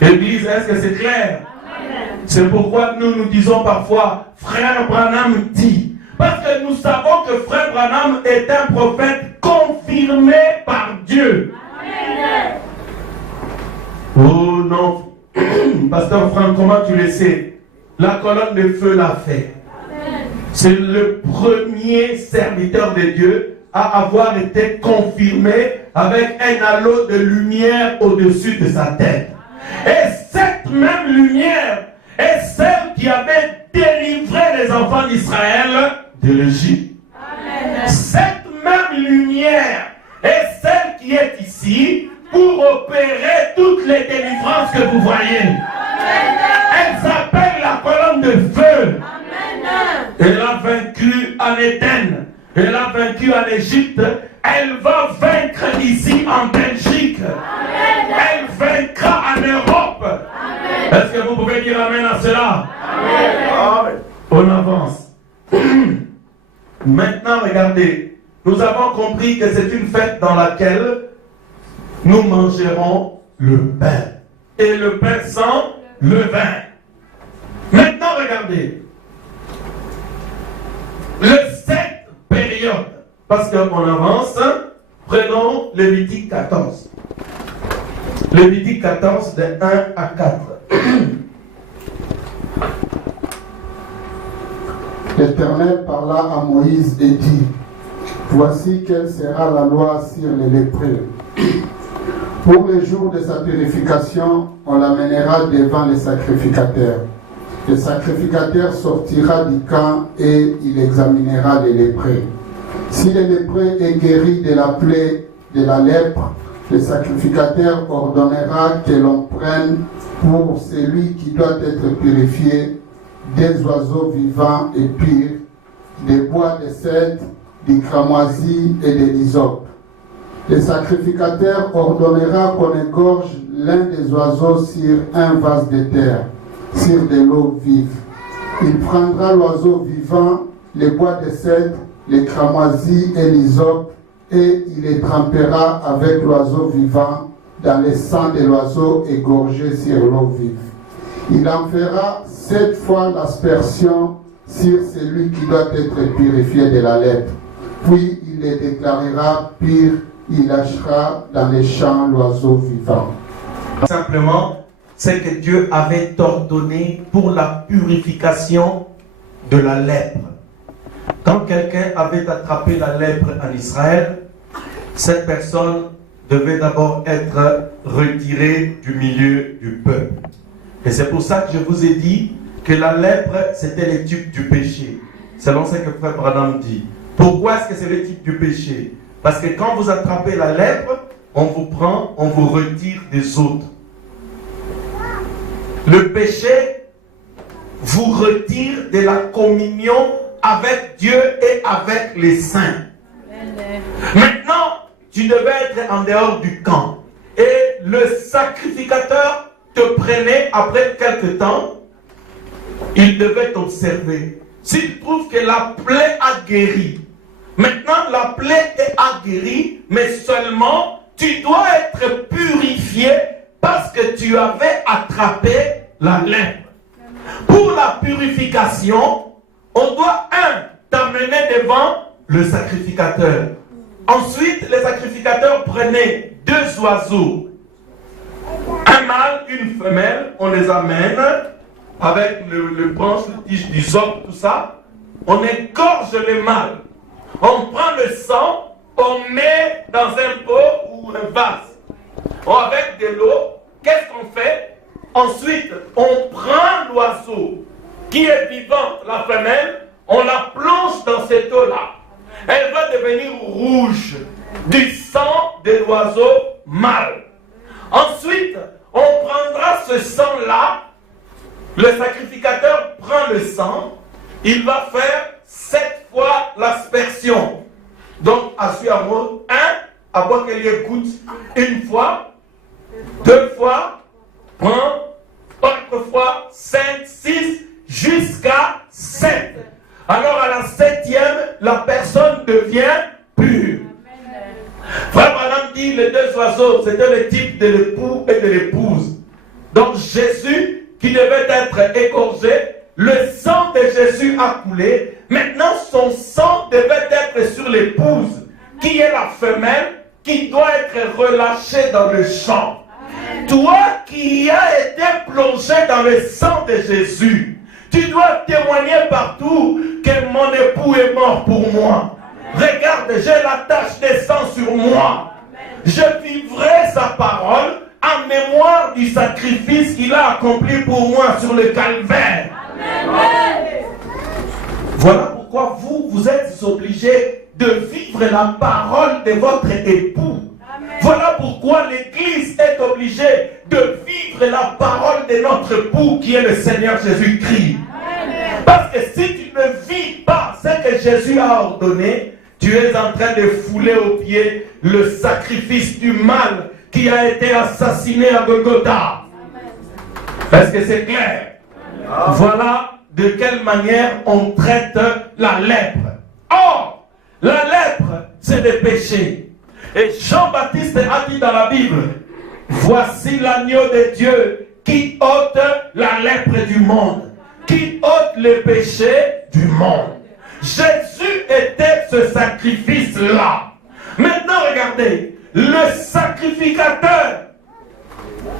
Église, est-ce que c'est clair? Amen. C'est pourquoi nous disons parfois, Frère Branham dit. Parce que nous savons que Frère Branham est un prophète confirmé par Dieu. Amen. Oh non. Pasteur Franck, comment tu le sais? La colonne de feu l'a fait. C'est le premier serviteur de Dieu à avoir été confirmé avec un halo de lumière au-dessus de sa tête. Et cette même lumière est celle qui avait délivré les enfants d'Israël de l'Égypte. Cette même lumière est celle qui est ici pour opérer toutes les délivrances que vous voyez. Elle s'appelle la colonne de feu. Elle a vaincu en Éden. Elle a vaincu en Égypte. Elle va vaincre ici en Belgique. Amen. Elle vaincra en Europe. Est-ce que vous pouvez dire Amen à cela? Amen. On avance. Maintenant, regardez. Nous avons compris que c'est une fête dans laquelle nous mangerons le pain. Et le pain sans levain. Maintenant, regardez. Les 7 périodes. Parce qu'on avance, prenons Lévitique 14. Lévitique 14 de 1 à 4. L'Éternel parla à Moïse et dit, voici quelle sera la loi sur les lépreux. Pour les jours de sa purification, on l'amènera devant les sacrificateurs. Le sacrificateur sortira du camp et il examinera les lépreux. Si le lépreux est guéri de la plaie de la lèpre, le sacrificateur ordonnera que l'on prenne pour celui qui doit être purifié des oiseaux vivants et purs, des bois de cèdre, du cramoisi et de l'hysope. Le sacrificateur ordonnera qu'on égorge l'un des oiseaux sur un vase de terre, sur de l'eau vive. Il prendra l'oiseau vivant, les bois de cèdre, les cramoisis et l'hysope, et il les trempera avec l'oiseau vivant dans le sang de l'oiseau égorgé sur l'eau vive. Il en fera 7 fois l'aspersion sur celui qui doit être purifié de la lèpre. Puis il les déclarera purs, il lâchera dans les champs l'oiseau vivant. Simplement, c'est que Dieu avait ordonné pour la purification de la lèpre. Quand quelqu'un avait attrapé la lèpre en Israël, cette personne devait d'abord être retirée du milieu du peuple. Et c'est pour ça que je vous ai dit que la lèpre, c'était le type du péché, selon ce que Frère Branham dit. Pourquoi est-ce que c'est le type du péché? Parce que quand vous attrapez la lèpre, on vous prend, on vous retire des autres. Le péché vous retire de la communion avec Dieu et avec les saints. Maintenant, tu devais être en dehors du camp. Et le sacrificateur te prenait après quelque temps. Il devait t'observer. S'il trouve que la plaie a guéri, maintenant la plaie est guérie, mais seulement tu dois être purifié parce que tu avais attrapé la lèpre. Pour la purification, on doit t'amener devant le sacrificateur. Ensuite, les sacrificateurs prenaient 2 oiseaux, un mâle, une femelle, on les amène avec le branche, le tige du soc, tout ça. On égorge le mâle. On prend le sang, on met dans un pot ou un vase. Avec de l'eau, qu'est-ce qu'on fait? Ensuite, on prend l'oiseau qui est vivant, la femelle, on la plonge dans cette eau-là. Elle va devenir rouge du sang de l'oiseau mâle. Ensuite, on prendra ce sang-là, le sacrificateur prend le sang, il va faire 7 fois l'aspersion. Donc, à suivre, 1, à quoi qu'elle y écoute, 1 fois, 2 fois, 4 fois, 5, 6, jusqu'à 7. Alors à la 7e, la personne devient pure. Frère Branham dit les 2 oiseaux, c'était le type de l'époux et de l'épouse. Donc Jésus, qui devait être égorgé, le sang de Jésus a coulé. Maintenant, son sang devait être sur l'épouse, qui est la femelle, qui doit être relâchée dans le champ. Toi qui as été plongé dans le sang de Jésus, tu dois témoigner partout que mon époux est mort pour moi. Regarde, j'ai la tache de sang sur moi. Je vivrai sa parole en mémoire du sacrifice qu'il a accompli pour moi sur le calvaire. Voilà pourquoi vous êtes obligés de vivre la parole de votre époux. Voilà pourquoi l'Église est obligée de vivre la parole de notre époux qui est le Seigneur Jésus-Christ. Parce que si tu ne vis pas ce que Jésus a ordonné, tu es en train de fouler aux pieds le sacrifice du mal qui a été assassiné à Golgotha. Est-ce que c'est clair? Voilà de quelle manière on traite la lèpre. Or, la lèpre, c'est le péché. Et Jean-Baptiste a dit dans la Bible, voici l'agneau de Dieu qui ôte la lèpre du monde, qui ôte le péché du monde. Jésus était ce sacrifice-là. Maintenant, regardez, le sacrificateur,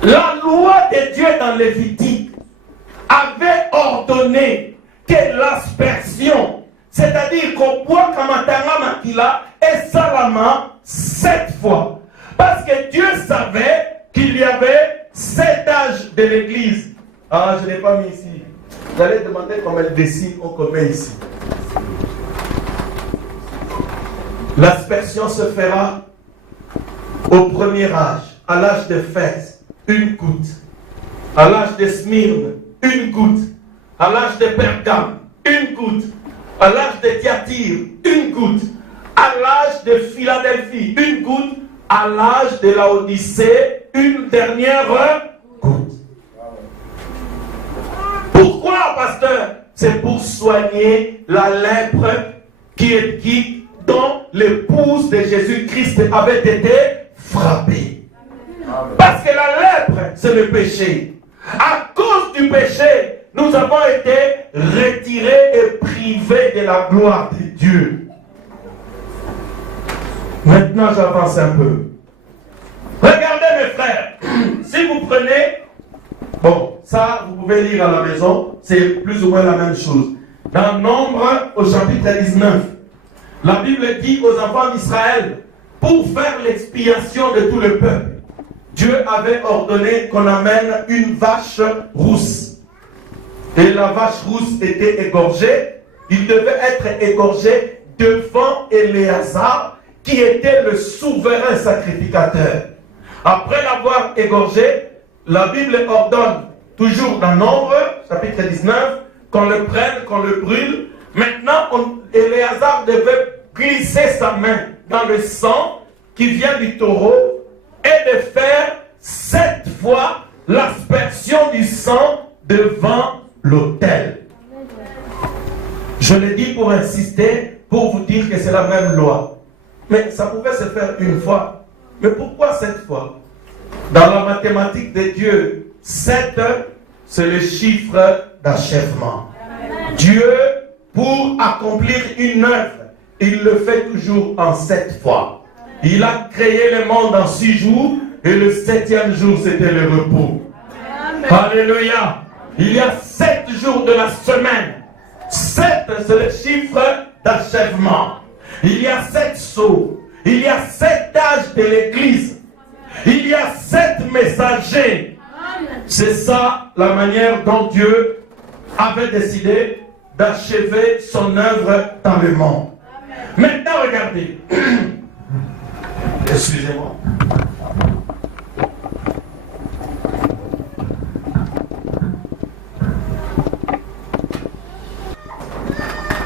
la loi de Dieu dans Lévitique avait ordonné que l'aspersion, c'est-à-dire qu'au bois kamatanga makila et salama 7 fois. Parce que Dieu savait qu'il y avait 7 âges de l'église. Ah, je ne l'ai pas mis ici. Vous allez demander comment elle dessine ou comment ici. L'aspersion se fera au premier âge, à l'âge de Fès, 1 goutte. À l'âge de Smyrne, 1 goutte. À l'âge de Pergame, 1 goutte. À l'âge de Thyatire, 1 goutte. À l'âge de Philadelphie, 1 goutte. À l'âge de Laodicée, 1 dernière goutte. Pourquoi, pasteur? C'est pour soigner la lèpre dont l'épouse de Jésus-Christ avait été frappée. Parce que la lèpre, c'est le péché. À cause du péché, nous avons été retirés et privés de la gloire de Dieu. Maintenant, j'avance un peu. Regardez mes frères, si vous prenez Bon, ça, vous pouvez lire à la maison, c'est plus ou moins la même chose. Dans Nombre, au chapitre 19, la Bible dit aux enfants d'Israël, pour faire l'expiation de tout le peuple, Dieu avait ordonné qu'on amène une vache rousse. Et la vache rousse était égorgée. Il devait être égorgé devant Éléazar, qui était le souverain sacrificateur. Après l'avoir égorgé, la Bible ordonne, toujours dans Nombre, chapitre 19, qu'on le prenne, qu'on le brûle. Maintenant, Éléazar devait glisser sa main dans le sang qui vient du taureau et de faire 7 fois l'aspersion du sang devant l'autel. Je le dis pour insister, pour vous dire que c'est la même loi. Mais ça pouvait se faire une fois. Mais pourquoi 7 fois? Dans la mathématique de Dieu, 7, c'est le chiffre d'achèvement. Dieu, pour accomplir une œuvre, il le fait toujours en 7 fois. Il a créé le monde en 6 jours et le 7e jour, c'était le repos. Alléluia. Il y a 7 jours de la semaine. 7, c'est le chiffre d'achèvement. Il y a 7 sceaux. Il y a 7 âges de l'Église. Il y a 7 messagers. C'est ça la manière dont Dieu avait décidé d'achever son œuvre dans le monde. Maintenant, regardez. Excusez-moi.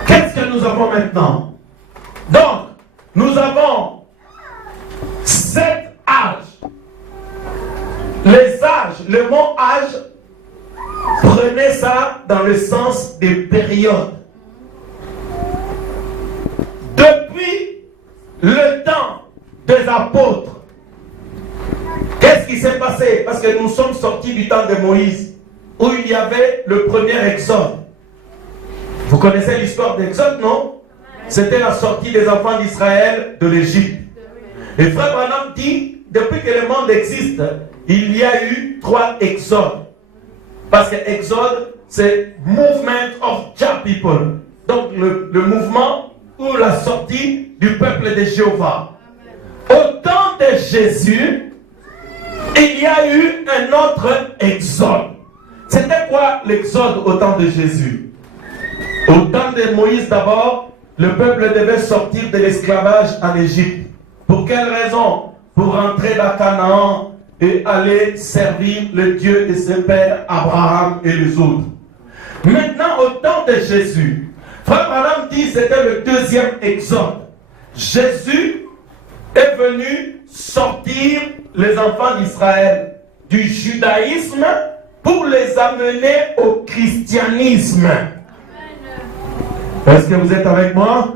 Qu'est-ce que nous avons maintenant? Donc, nous avons 7 âges. Les âges, le mot âge, prenez ça dans le sens des périodes. Depuis le temps des apôtres, qu'est-ce qui s'est passé? Parce que nous sommes sortis du temps de Moïse, où il y avait le premier exode. Vous connaissez l'histoire d'Exode, non? C'était la sortie des enfants d'Israël de l'Égypte. Et Frère Branham dit, depuis que le monde existe, il y a eu 3 exodes. Parce que exode, c'est Movement of Jah People. Donc le mouvement ou la sortie du peuple de Jéhovah. Au temps de Jésus, il y a eu un autre exode. C'était quoi l'exode au temps de Jésus? Au temps de Moïse d'abord, le peuple devait sortir de l'esclavage en Égypte. Pour quelle raison? Pour rentrer dans Canaan et aller servir le Dieu de ses pères, Abraham et les autres. Maintenant, au temps de Jésus, Frère Branham dit que c'était le 2e exode. Jésus est venu sortir les enfants d'Israël du judaïsme pour les amener au christianisme. Est-ce que vous êtes avec moi?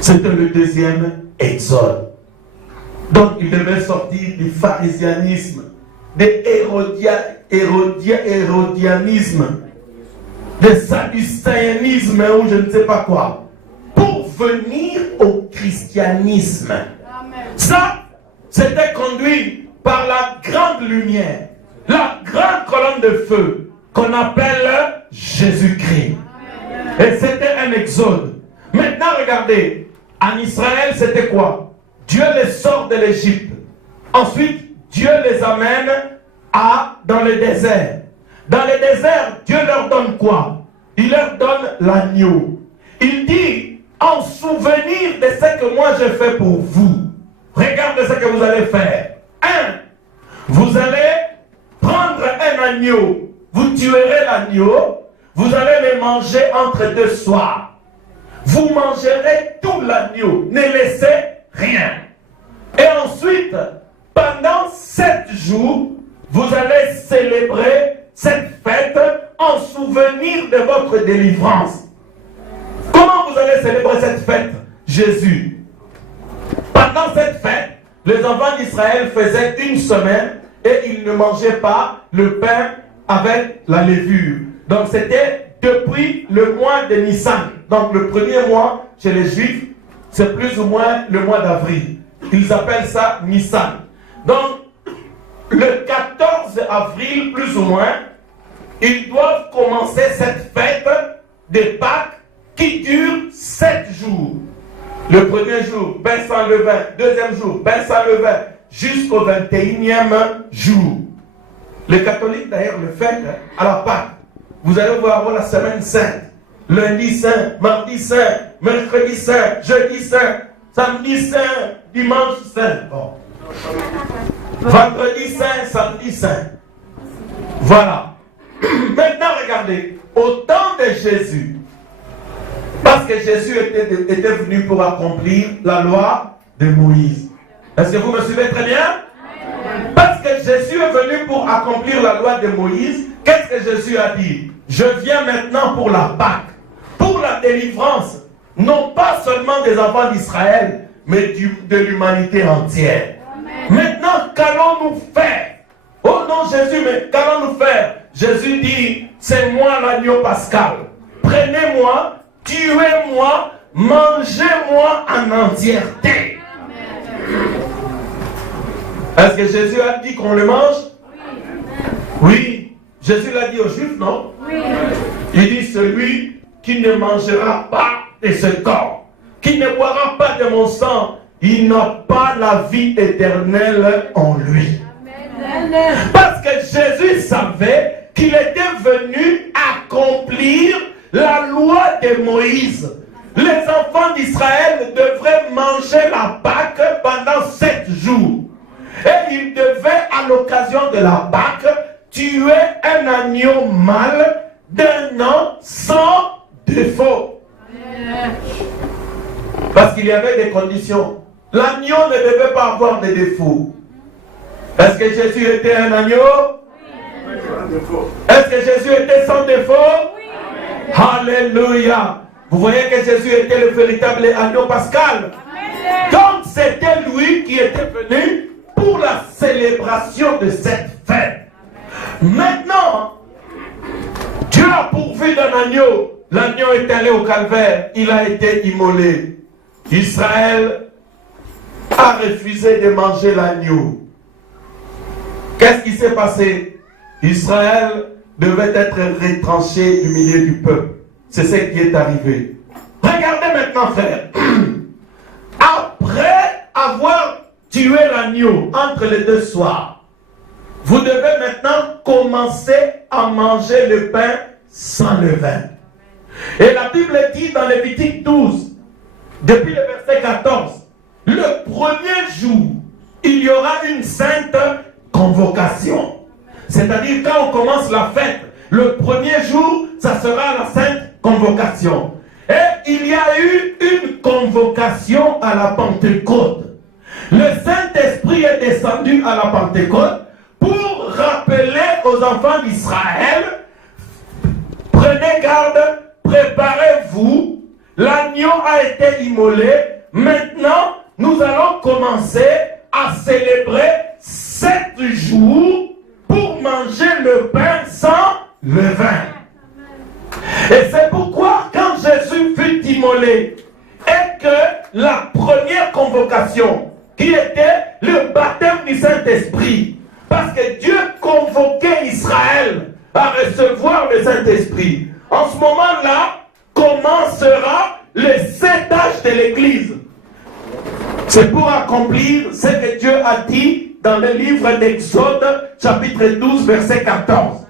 C'était le 2e exode. Donc il devait sortir du pharisianisme, de hérodianisme, de sadducéanisme ou je ne sais pas quoi, pour venir au christianisme. Ça, c'était conduit par la grande lumière, la grande colonne de feu qu'on appelle Jésus-Christ. Et c'était un exode. Maintenant, regardez, en Israël, c'était quoi? Dieu les sort de l'Égypte. Ensuite, Dieu les amène dans le désert. Dans le désert, Dieu leur donne quoi? Il leur donne l'agneau. Il dit, en souvenir de ce que moi j'ai fait pour vous, regardez ce que vous allez faire. 1. Vous allez prendre un agneau. Vous tuerez l'agneau. Vous allez le manger entre 2 soirs. Vous mangerez tout l'agneau. Ne laissez rien. Et ensuite, pendant 7 jours, vous allez célébrer cette fête en souvenir de votre délivrance. Comment vous allez célébrer cette fête? Jésus. Pendant cette fête, les enfants d'Israël faisaient 1 semaine et ils ne mangeaient pas le pain avec la levure. Donc c'était depuis le mois de Nissan. Donc le premier mois chez les Juifs, c'est plus ou moins le mois d'avril. Ils appellent ça Nissan. Donc le 14 14 avril, plus ou moins, ils doivent commencer cette fête de Pâques qui dure 7 jours. Le premier jour, pain sans levain. Deuxième jour, pain sans levain. Jusqu'au 21e jour. Les catholiques d'ailleurs le fêtent à la Pâque. Vous allez voir la semaine sainte. Lundi saint, mardi saint, mercredi saint, jeudi saint, samedi saint, dimanche saint. Bon. Vendredi saint, samedi saint. Voilà. Maintenant regardez, au temps de Jésus, parce que Jésus était venu pour accomplir la loi de Moïse. Est-ce que vous me suivez très bien? Parce que Jésus est venu pour accomplir la loi de Moïse, qu'est-ce que Jésus a dit? Je viens maintenant pour la Pâque, pour la délivrance, non pas seulement des enfants d'Israël, mais de l'humanité entière. Maintenant, qu'allons-nous faire? Oh non Jésus, mais qu'allons-nous faire? Jésus dit, c'est moi l'agneau pascal. Prenez-moi, tuez-moi, mangez-moi en entièreté. Est-ce que Jésus a dit qu'on le mange? Oui. Jésus l'a dit aux Juifs, non? Oui. Il dit, celui qui ne mangera pas de ce corps, qui ne boira pas de mon sang, il n'a pas la vie éternelle en lui. Amen. Parce que Jésus savait qu'il était venu accomplir la loi de Moïse. Les enfants d'Israël devraient manger la Pâque pendant 7 jours. Et ils devaient, à l'occasion de la Pâque, tuer un agneau mâle d'1 an sans défaut. Parce qu'il y avait des conditions. L'agneau ne devait pas avoir de défauts. Est-ce que Jésus était un agneau? Est-ce que Jésus était sans défaut? Oui. Alléluia. Vous voyez que Jésus était le véritable agneau pascal. Donc c'était lui qui était venu pour la célébration de cette fête. Maintenant, Dieu a pourvu d'un agneau. L'agneau est allé au calvaire. Il a été immolé. Israël a refusé de manger l'agneau. Qu'est-ce qui s'est passé? Israël devait être retranché du milieu du peuple. C'est ce qui est arrivé. Regardez maintenant, frère. Après avoir tué l'agneau entre les 2 soirs, vous devez maintenant commencer à manger le pain sans levain. Et la Bible dit dans Lévitique 12, depuis le verset 14, le premier jour, il y aura une sainte convocation. C'est-à-dire quand on commence la fête, le premier jour, ça sera la sainte convocation. Et il y a eu une convocation à la Pentecôte. Le Saint-Esprit est descendu à la Pentecôte pour rappeler aux enfants d'Israël, prenez garde, préparez-vous, l'agneau a été immolé, maintenant nous allons commencer à célébrer 7 jours pour manger le pain sans levain. Et c'est pourquoi quand Jésus fut immolé et que la première convocation qui était le baptême du Saint-Esprit, parce que Dieu convoquait Israël à recevoir le Saint-Esprit, en ce moment-là commencera le 7 âges de l'Église. C'est pour accomplir ce que Dieu a dit dans le livre d'Exode, chapitre 12, verset 14.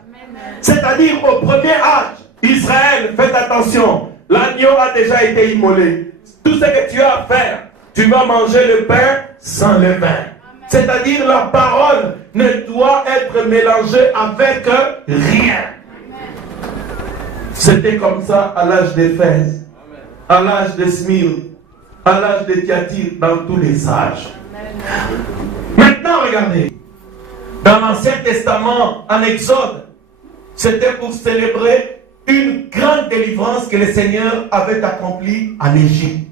C'est-à-dire au premier âge, Israël, faites attention, l'agneau a déjà été immolé. Tout ce que tu as à faire, tu vas manger le pain sans levain. C'est-à-dire la parole ne doit être mélangée avec rien. C'était comme ça à l'âge d'Éphèse, à l'âge de Smyrne, à l'âge de Thyatire, dans tous les âges. Maintenant, regardez, dans l'Ancien Testament, en Exode, c'était pour célébrer une grande délivrance que le Seigneur avait accomplie en Égypte.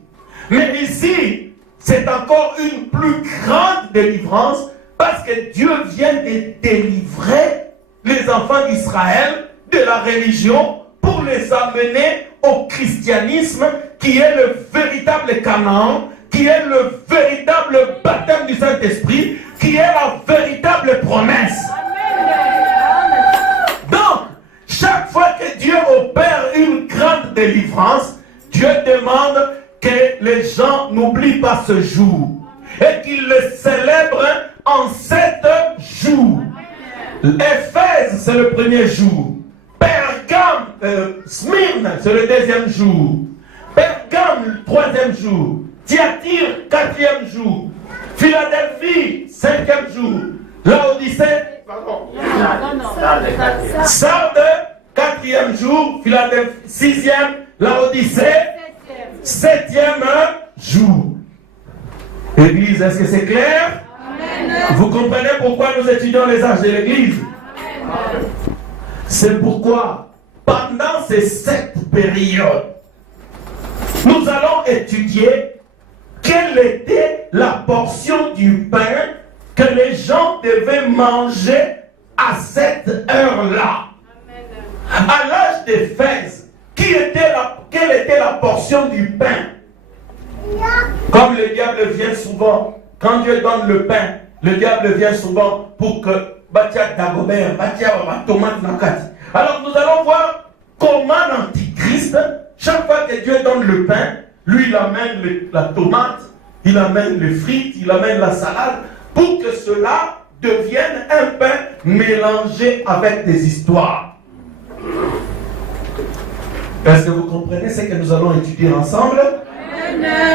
Mais ici, c'est encore une plus grande délivrance parce que Dieu vient de délivrer les enfants d'Israël de la religion pour les amener au christianisme qui est le véritable Canaan, qui est le véritable baptême du Saint-Esprit, qui est la véritable promesse. ce jour et qu'il le célèbre en 7 jours. Éphèse, c'est le premier jour. Pergame, Smyrne, c'est le deuxième jour. Pergame, le troisième jour. Thyatire, quatrième jour. Philadelphie, cinquième jour. Laodicée, Sardes, quatrième jour. Philadelphie, sixième. Laodicée, septième jour. Église, est-ce que c'est clair? Amen. Vous comprenez pourquoi nous étudions les âges de l'Église? C'est pourquoi, pendant ces 7 périodes, nous allons étudier quelle était la portion du pain que les gens devaient manger à cette heure-là. À l'âge d'Éphèse, quelle était la portion du pain? Comme le diable vient souvent, quand Dieu donne le pain, le diable vient souvent pour que Batia Dagobert, Batia Tomate Nakati. Alors nous allons voir comment l'Antichrist, chaque fois que Dieu donne le pain, lui il amène la tomate, il amène les frites, il amène la salade, pour que cela devienne un pain mélangé avec des histoires. Est-ce que vous comprenez ce que nous allons étudier ensemble?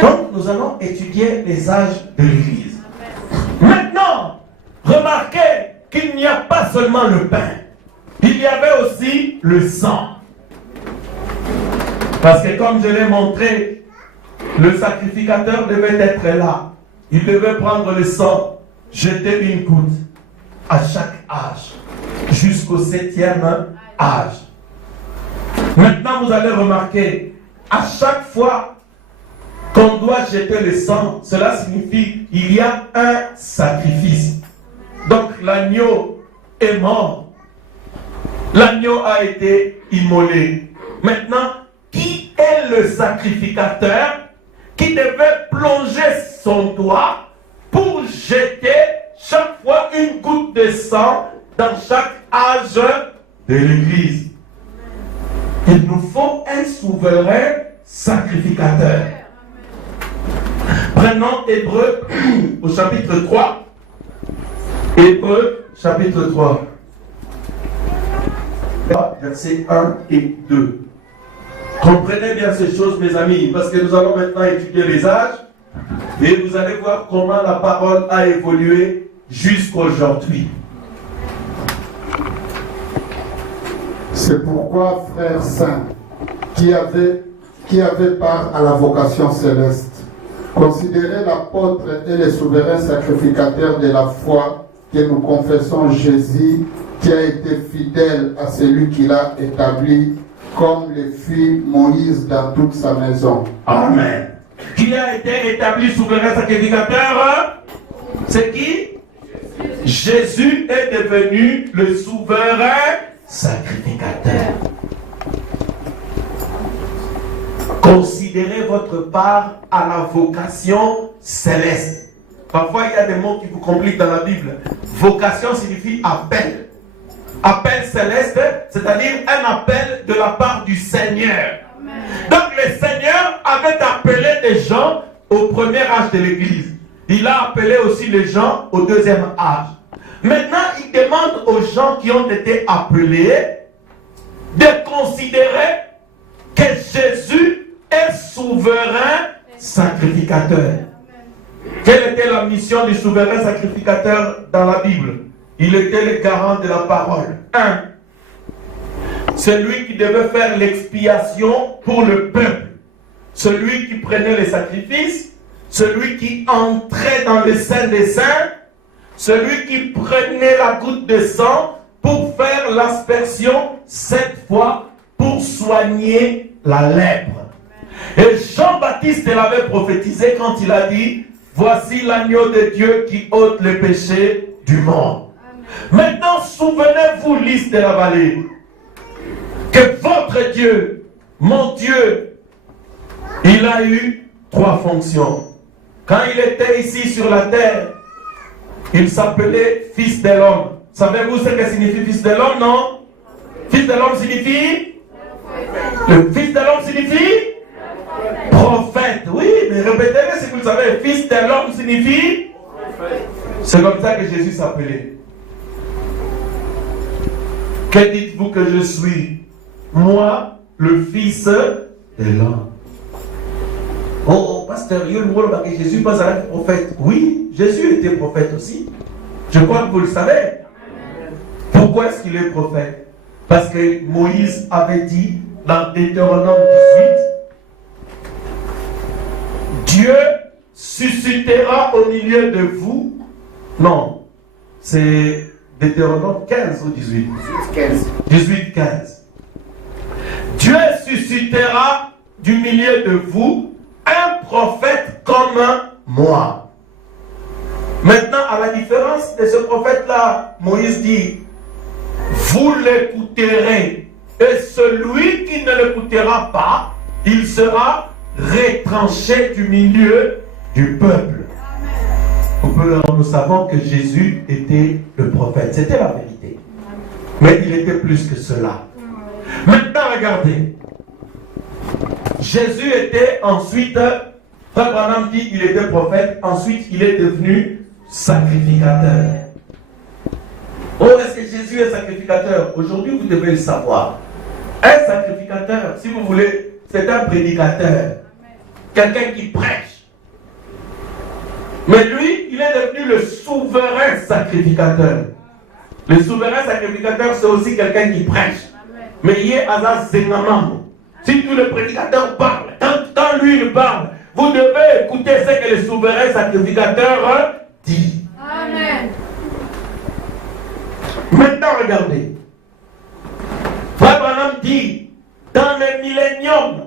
Donc nous allons étudier les âges de l'Église. Maintenant, remarquez qu'il n'y a pas seulement le pain, il y avait aussi le sang. Parce que comme je l'ai montré, le sacrificateur devait être là. Il devait prendre le sang, jeter une goutte à chaque âge, jusqu'au 7e âge. Maintenant, vous allez remarquer, à chaque fois qu'on doit jeter le sang, cela signifie qu'il y a un sacrifice. Donc l'agneau est mort. L'agneau a été immolé. Maintenant, qui est le sacrificateur qui devait plonger son doigt pour jeter chaque fois une goutte de sang dans chaque âge de l'Église? Il nous faut un souverain sacrificateur. Prenons Hébreux au chapitre 3. Hébreux chapitre 3. Versets 1 et 2. Comprenez bien ces choses, mes amis, parce que nous allons maintenant étudier les âges et vous allez voir comment la parole a évolué jusqu'aujourd'hui. C'est pourquoi, frères saints, qui avaient part à la vocation céleste, considérez l'apôtre et les souverains sacrificateurs de la foi que nous confessons Jésus, qui a été fidèle à celui qu'il a établi, comme le fit Moïse dans toute sa maison. Amen. Qui a été établi souverain sacrificateur? C'est qui? Jésus est devenu le souverain sacrificateur. Considérez votre part à la vocation céleste. Parfois, il y a des mots qui vous compliquent dans la Bible. Vocation signifie appel. Appel céleste, c'est-à-dire un appel de la part du Seigneur. Amen. Donc le Seigneur avait appelé des gens au premier âge de l'Église. Il a appelé aussi les gens au deuxième âge. Maintenant, il demande aux gens qui ont été appelés de considérer que Jésus est souverain sacrificateur. Quelle était la mission du souverain sacrificateur dans la Bible? Il était le garant de la parole. 1. Celui qui devait faire l'expiation pour le peuple. Celui qui prenait les sacrifices. Celui qui entrait dans le sein des saints. Celui qui prenait la goutte de sang pour faire l'aspersion 7 fois pour soigner la lèpre. Et Jean-Baptiste l'avait prophétisé quand il a dit: voici l'agneau de Dieu qui ôte le péché du monde. Maintenant, souvenez-vous, lys de la vallée, que votre Dieu, mon Dieu, il a eu 3 fonctions. Quand il était ici sur la terre, il s'appelait Fils de l'homme. Savez-vous ce que signifie Fils de l'homme, non? Fils de l'homme signifie? Le Fils de l'homme signifie? Prophète, oui, mais répétez-le si vous le savez. Fils de l'homme signifie. C'est comme ça que Jésus s'appelait. Que dites-vous que je suis? Moi, le fils de l'homme. Oh, pasteur, Jésus pense à être prophète. Oui, Jésus était prophète aussi. Je crois que vous le savez. Pourquoi est-ce qu'il est prophète? Parce que Moïse avait dit dans Deutéronome 18, Dieu suscitera au milieu de vous. Non, c'est Deutéronome 15 ou 18? 18, 15. Dieu suscitera du milieu de vous un prophète comme moi. Maintenant, à la différence de ce prophète-là, Moïse dit, vous l'écouterez, et celui qui ne l'écoutera pas, il sera retranché du milieu du peuple. Nous savons que Jésus était le prophète, c'était la vérité. Mais il était plus que cela. Maintenant, regardez. Jésus était ensuite, Frère Branham dit qu'il était prophète, ensuite il est devenu sacrificateur. Oh, est-ce que Jésus est sacrificateur? Aujourd'hui, vous devez le savoir. Un sacrificateur, si vous voulez, c'est un prédicateur. Quelqu'un qui prêche. Mais lui, il est devenu le souverain sacrificateur. Le souverain sacrificateur, c'est aussi quelqu'un qui prêche. Mais il est Azaz Zengamam. Si tout le prédicateur parle, quand lui il parle, vous devez écouter ce que le souverain sacrificateur dit. Amen. Maintenant, regardez. Frère Branham dit, dans le millénium,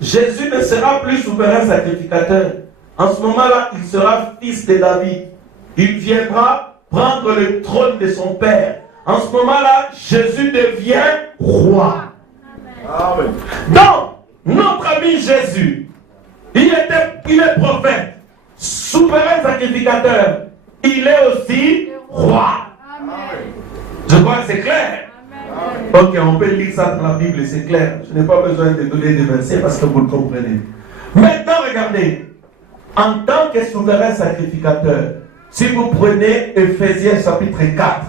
Jésus ne sera plus souverain sacrificateur. En ce moment-là, il sera fils de David. Il viendra prendre le trône de son père. En ce moment-là, Jésus devient roi. Amen. Donc, notre ami Jésus, il est prophète, souverain sacrificateur. Il est aussi roi. Amen. Je crois que c'est clair. Amen. Ok, on peut lire ça dans la Bible, c'est clair. Je n'ai pas besoin de donner des versets parce que vous le comprenez. Maintenant, regardez. En tant que souverain sacrificateur, si vous prenez Ephésiens chapitre 4,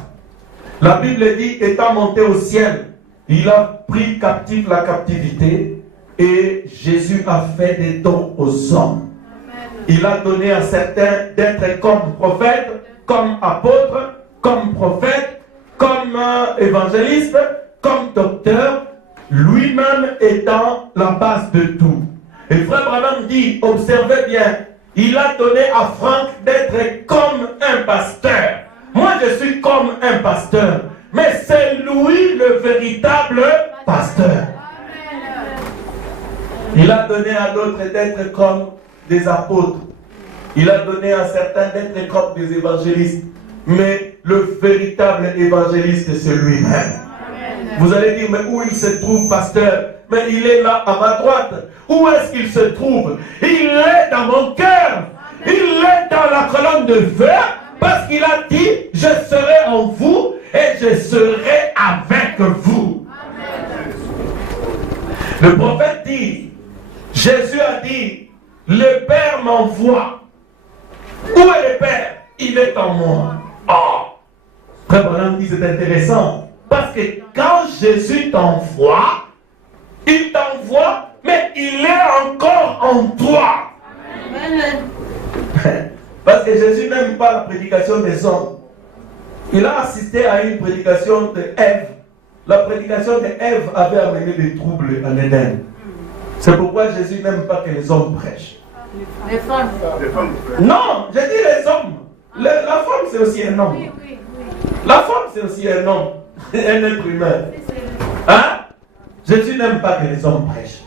la Bible dit, étant monté au ciel, il a pris captif la captivité et Jésus a fait des dons aux hommes. Amen. Il a donné à certains d'être comme prophète, comme apôtre, comme prophète, comme évangéliste, comme docteur, lui-même étant la base de tout. Et Frère Branham dit, observez bien, il a donné à Franck d'être comme un pasteur. Moi, je suis comme un pasteur. Mais c'est lui le véritable pasteur. Il a donné à d'autres d'être comme des apôtres. Il a donné à certains d'être comme des évangélistes. Mais le véritable évangéliste, c'est lui-même. Vous allez dire, mais où il se trouve, pasteur? Mais il est là à ma droite. Où est-ce qu'il se trouve? Il est dans mon cœur. Il est dans la colonne de feu. Parce qu'il a dit, je serai en vous et je serai avec vous. Amen. Le prophète dit, Jésus a dit, le Père m'envoie. Où est le Père? Il est en moi. Oh! Frère Branham dit, c'est intéressant. Parce que quand Jésus t'envoie, il t'envoie, mais il est encore en toi. Amen. Parce que Jésus n'aime pas la prédication des hommes. Il a assisté à une prédication d'Ève. La prédication d'Ève avait amené des troubles en Éden. C'est pourquoi Jésus n'aime pas que les hommes prêchent. Les femmes. Non, j'ai dit les hommes. La femme, c'est aussi un homme. La femme, c'est aussi un homme. Un être humain. Hein? Jésus n'aime pas que les hommes prêchent.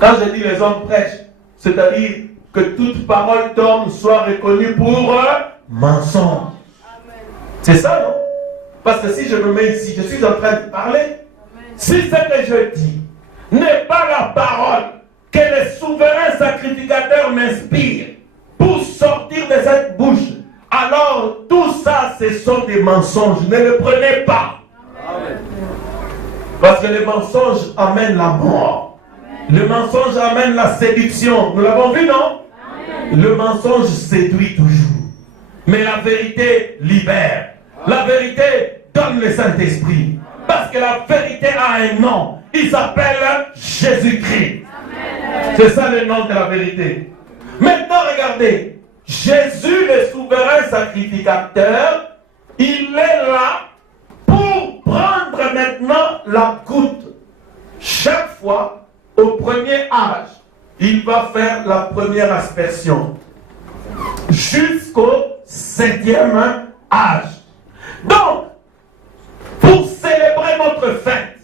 Quand je dis les hommes prêchent, c'est-à-dire que toute parole d'homme soit reconnue pour mensonge. C'est ça, non? Parce que si je me mets ici, je suis en train de parler. Si ce que je dis n'est pas la parole que le souverain sacrificateur m'inspire pour sortir de cette bouche, alors tout ça, ce sont des mensonges. Ne le prenez pas. Amen. Parce que les mensonges amènent la mort. Amen. Le mensonge amène la séduction. Nous l'avons vu, non? Le mensonge séduit toujours. Mais la vérité libère. La vérité donne le Saint-Esprit. Parce que la vérité a un nom. Il s'appelle Jésus-Christ. C'est ça le nom de la vérité. Maintenant, regardez. Jésus, le souverain sacrificateur, il est là pour prendre maintenant la goutte. Chaque fois, au premier âge, il va faire la première aspersion. Jusqu'au 7e âge. Donc, pour célébrer notre fête,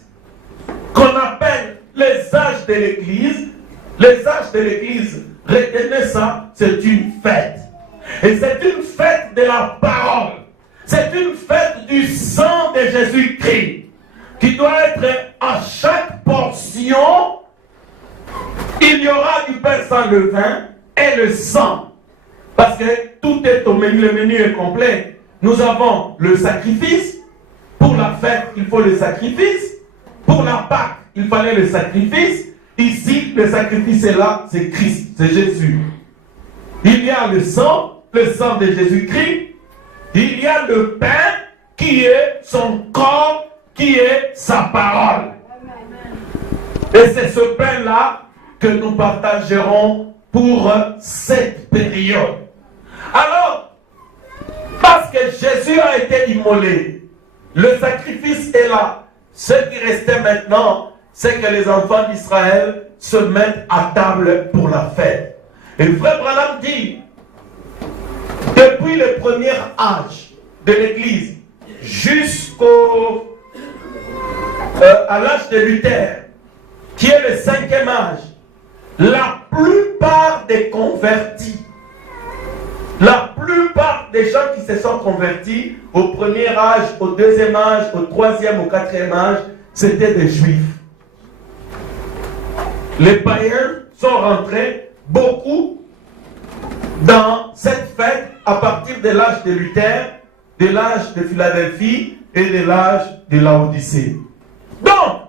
qu'on appelle les âges de l'Église, les âges de l'Église, retenez ça, c'est une fête. Et c'est une fête de la parole. C'est une fête du sang de Jésus-Christ, qui doit être à chaque portion. Il y aura du pain sans levain et le sang. Parce que tout est au menu, le menu est complet. Nous avons le sacrifice. Pour la fête, il faut le sacrifice. Pour la Pâque, il fallait le sacrifice. Ici, le sacrifice est là, c'est Christ, c'est Jésus. Il y a le sang de Jésus-Christ. Il y a le pain qui est son corps, qui est sa parole. Et c'est ce pain-là que nous partagerons pour cette période. Alors, parce que Jésus a été immolé, le sacrifice est là. Ce qui restait maintenant, c'est que les enfants d'Israël se mettent à table pour la fête. Et Frère Branham dit, depuis le premier âge de l'Église à l'âge de Luther, qui est le 5e âge, la plupart des convertis, la plupart des gens qui se sont convertis au premier âge, au 2e âge, au 3e, au 4e âge, c'était des juifs. Les païens sont rentrés beaucoup dans cette fête à partir de l'âge de Luther, de l'âge de Philadelphie et de l'âge de Laodicée. Donc,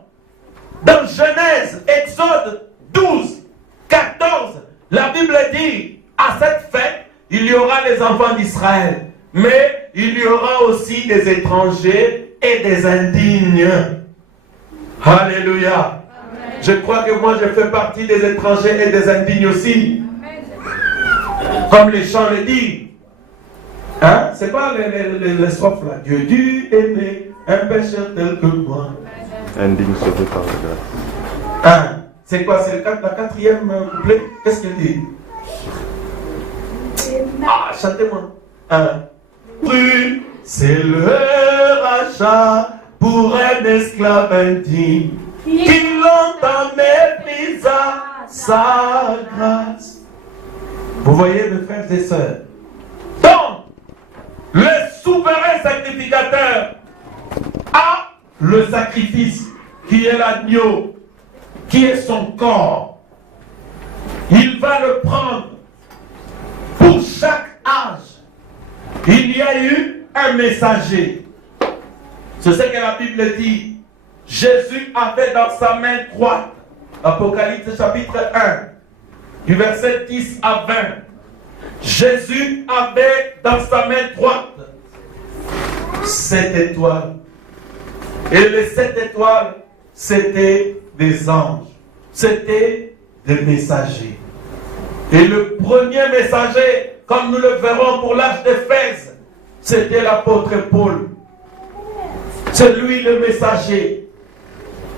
dans Genèse, Exode 12, 14, la Bible dit, à cette fête, il y aura les enfants d'Israël, mais il y aura aussi des étrangers et des indignes. Alléluia. Amen. Je crois que moi je fais partie des étrangers et des indignes aussi. Amen. Comme les chants le disent. Hein? C'est pas les strophes là. Dieu dut aimer un pécheur tel que moi. Indigne sauvé par la grâce. Hein? C'est quoi? C'est la 4e couplet? Qu'est-ce qu'il dit? Ah, chantez-moi. Oui, c'est le rachat pour un esclave indigne qui longtemps méprisa sa grâce. Vous voyez, mes frères et sœurs. Donc, le souverain sacrificateur a le sacrifice qui est l'agneau, qui est son corps. Il va le prendre. Pour chaque âge, il y a eu un messager. C'est ce que la Bible dit. Jésus avait dans sa main droite, Apocalypse chapitre 1, du verset 10 à 20. Jésus avait dans sa main droite 7 étoiles. Et les 7 étoiles, c'était des anges. C'était des messagers. Et le premier messager, comme nous le verrons pour l'âge d'Éphèse, c'était l'apôtre Paul. C'est lui le messager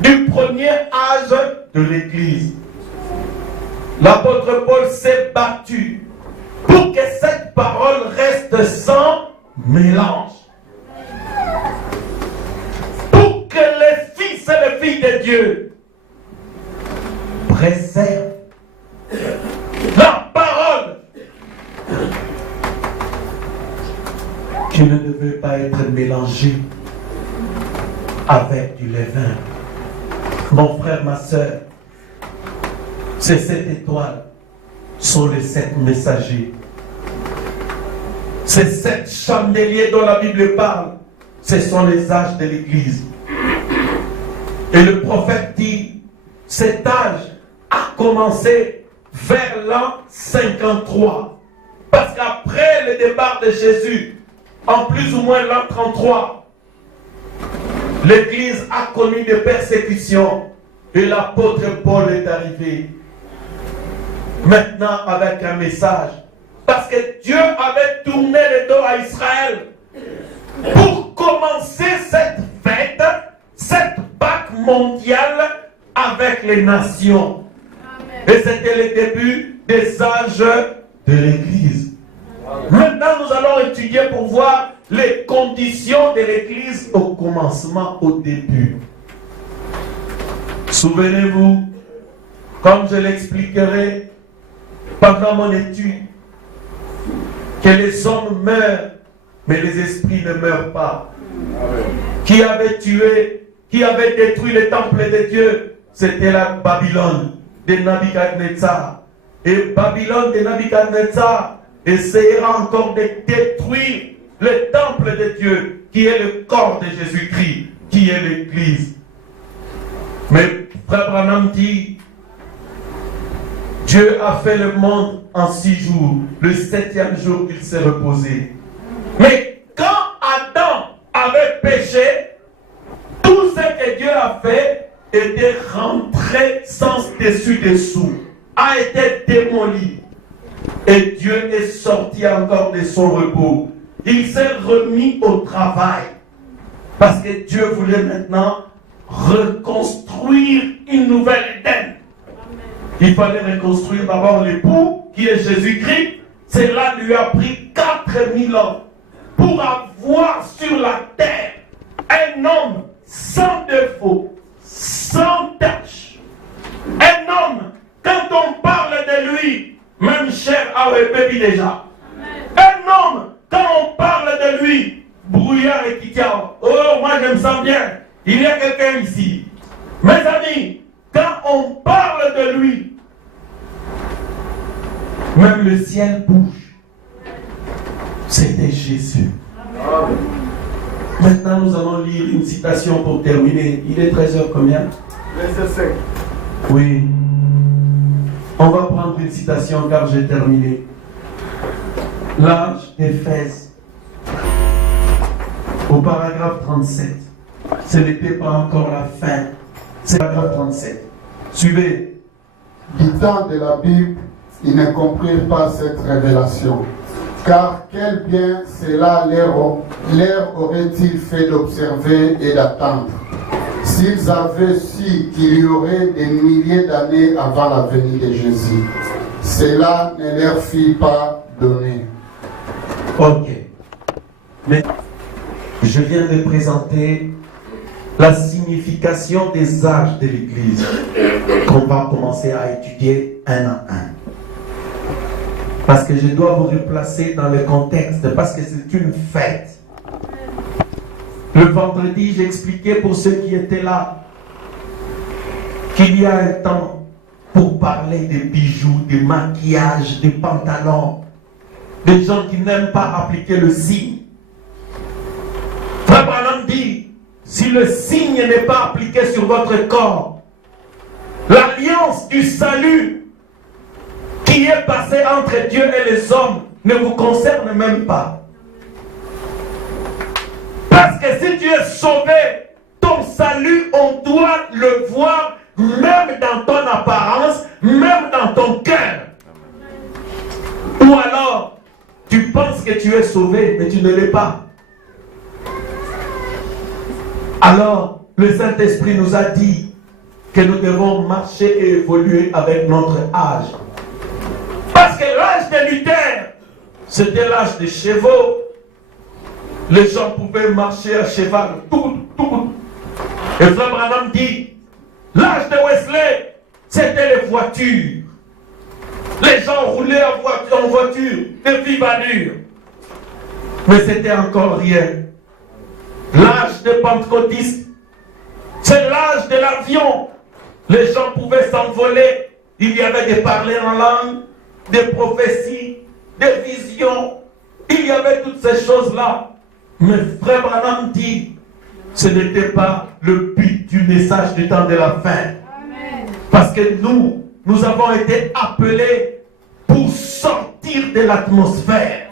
du premier âge de l'Église. L'apôtre Paul s'est battu pour que cette parole reste sans mélange. Pour que les fils et les filles de Dieu préservent la parole qui ne devait pas être mélangée avec du levain. Mon frère, ma soeur, ces 7 étoiles sont les 7 messagers. Ces 7 chandeliers dont la Bible parle, ce sont les âges de l'Église. Et le prophète dit, cet âge commencé vers l'an 53. Parce qu'après le départ de Jésus, en plus ou moins l'an 33, l'Église a connu des persécutions et l'apôtre Paul est arrivé. Maintenant avec un message. Parce que Dieu avait tourné le dos à Israël pour commencer cette fête, cette Pâque mondiale avec les nations. Amen. Et c'était le début des âges de l'Église. Maintenant, nous allons étudier pour voir les conditions de l'Église au commencement, au début. Souvenez-vous, comme je l'expliquerai pendant mon étude, que les hommes meurent, mais les esprits ne meurent pas. Amen. Qui avait tué, qui avait détruit le temple de Dieu, c'était la Babylone de Nabuchodonosor. Et Babylone de Nabuchodonosor essayera encore de détruire le temple de Dieu, qui est le corps de Jésus-Christ, qui est l'Église. Mais Frère Branham dit, Dieu a fait le monde en 6 jours. Le 7e jour, il s'est reposé. Mais quand Adam avait péché, tout ce que Dieu a fait était rentré sans dessus-dessous, a été démoli. Et Dieu est sorti encore de son repos. Il s'est remis au travail. Parce que Dieu voulait maintenant reconstruire une nouvelle Éden. Il fallait reconstruire d'abord l'époux, qui est Jésus-Christ. Cela lui a pris 4000 ans pour avoir sur la terre un homme sans défaut, sans tâche. Un homme, quand on parle de lui, même cher a baby déjà. Un homme, quand on parle de lui, brouillard et Kitiao. Oh, moi je me sens bien. Il y a quelqu'un ici. Mes amis, quand on parle de lui, même le ciel bouge. C'était Jésus. Maintenant, nous allons lire une citation pour terminer. Il est 13h combien? 13h05. Oui. On va prendre une citation car j'ai terminé. L'âge d'Éphèse. Au paragraphe 37. Ce n'était pas encore la fin. C'est le paragraphe 37. Suivez. Du temps de la Bible, ils ne comprirent pas cette révélation. Car quel bien cela leur aurait-il fait d'observer et d'attendre, s'ils avaient su qu'il y aurait des milliers d'années avant la venue de Jésus. Cela ne leur fut pas donné. Ok. Mais je viens de présenter la signification des âges de l'Église qu'on va commencer à étudier un à un. Parce que je dois vous replacer dans le contexte, parce que c'est une fête. Le vendredi, j'ai expliqué pour ceux qui étaient là qu'il y a un temps pour parler des bijoux, des maquillages, des pantalons, des gens qui n'aiment pas appliquer le signe. Frère Branham dit, si le signe n'est pas appliqué sur votre corps, l'alliance du salut qui est passé entre Dieu et les hommes ne vous concerne même pas. Parce que si tu es sauvé, ton salut, on doit le voir même dans ton apparence, même dans ton cœur. Ou alors, tu penses que tu es sauvé, mais tu ne l'es pas. Alors, le Saint-Esprit nous a dit que nous devons marcher et évoluer avec notre âge. Parce que l'âge de Luther, c'était l'âge des chevaux. Les gens pouvaient marcher à cheval, tout. Et Frère Branham dit, l'âge de Wesley, c'était les voitures. Les gens roulaient en voiture, de vive allure. Mais c'était encore rien. L'âge des pentecôtistes, c'est l'âge de l'avion. Les gens pouvaient s'envoler. Il y avait des parlers en langue, des prophéties, des visions. Il y avait toutes ces choses-là. Mais Frère Branham dit, ce n'était pas le but du message du temps de la fin. Amen. Parce que nous nous avons été appelés pour sortir de l'atmosphère.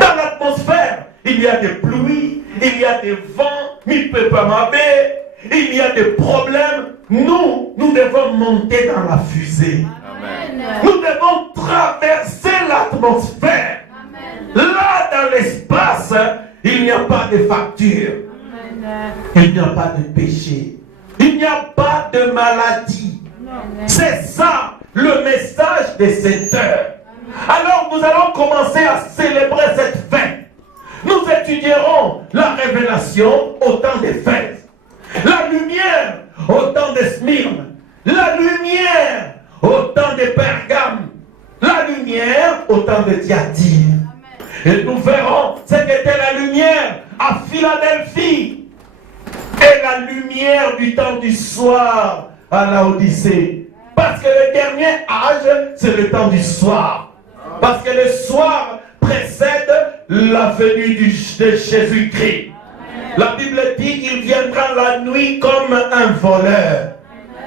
Dans l'atmosphère, il y a des pluies, il y a des vents, il peut pas m'aber, il y a des problèmes. Nous devons monter dans la fusée. Nous devons traverser l'atmosphère. Là, dans l'espace, il n'y a pas de facture. Il n'y a pas de péché. Il n'y a pas de maladie. C'est ça le message de cette heure. Alors nous allons commencer à célébrer cette fête. Nous étudierons la révélation au temps des fêtes. La lumière au temps de Smyrne. La lumière au temps de Pergame. La lumière au temps de Thyatire. Et nous verrons ce qu'était la lumière à Philadelphie. Et la lumière du temps du soir à Laodicée. Parce que le dernier âge, c'est le temps du soir. Parce que le soir précède la venue de Jésus-Christ. La Bible dit, il viendra la nuit comme un voleur.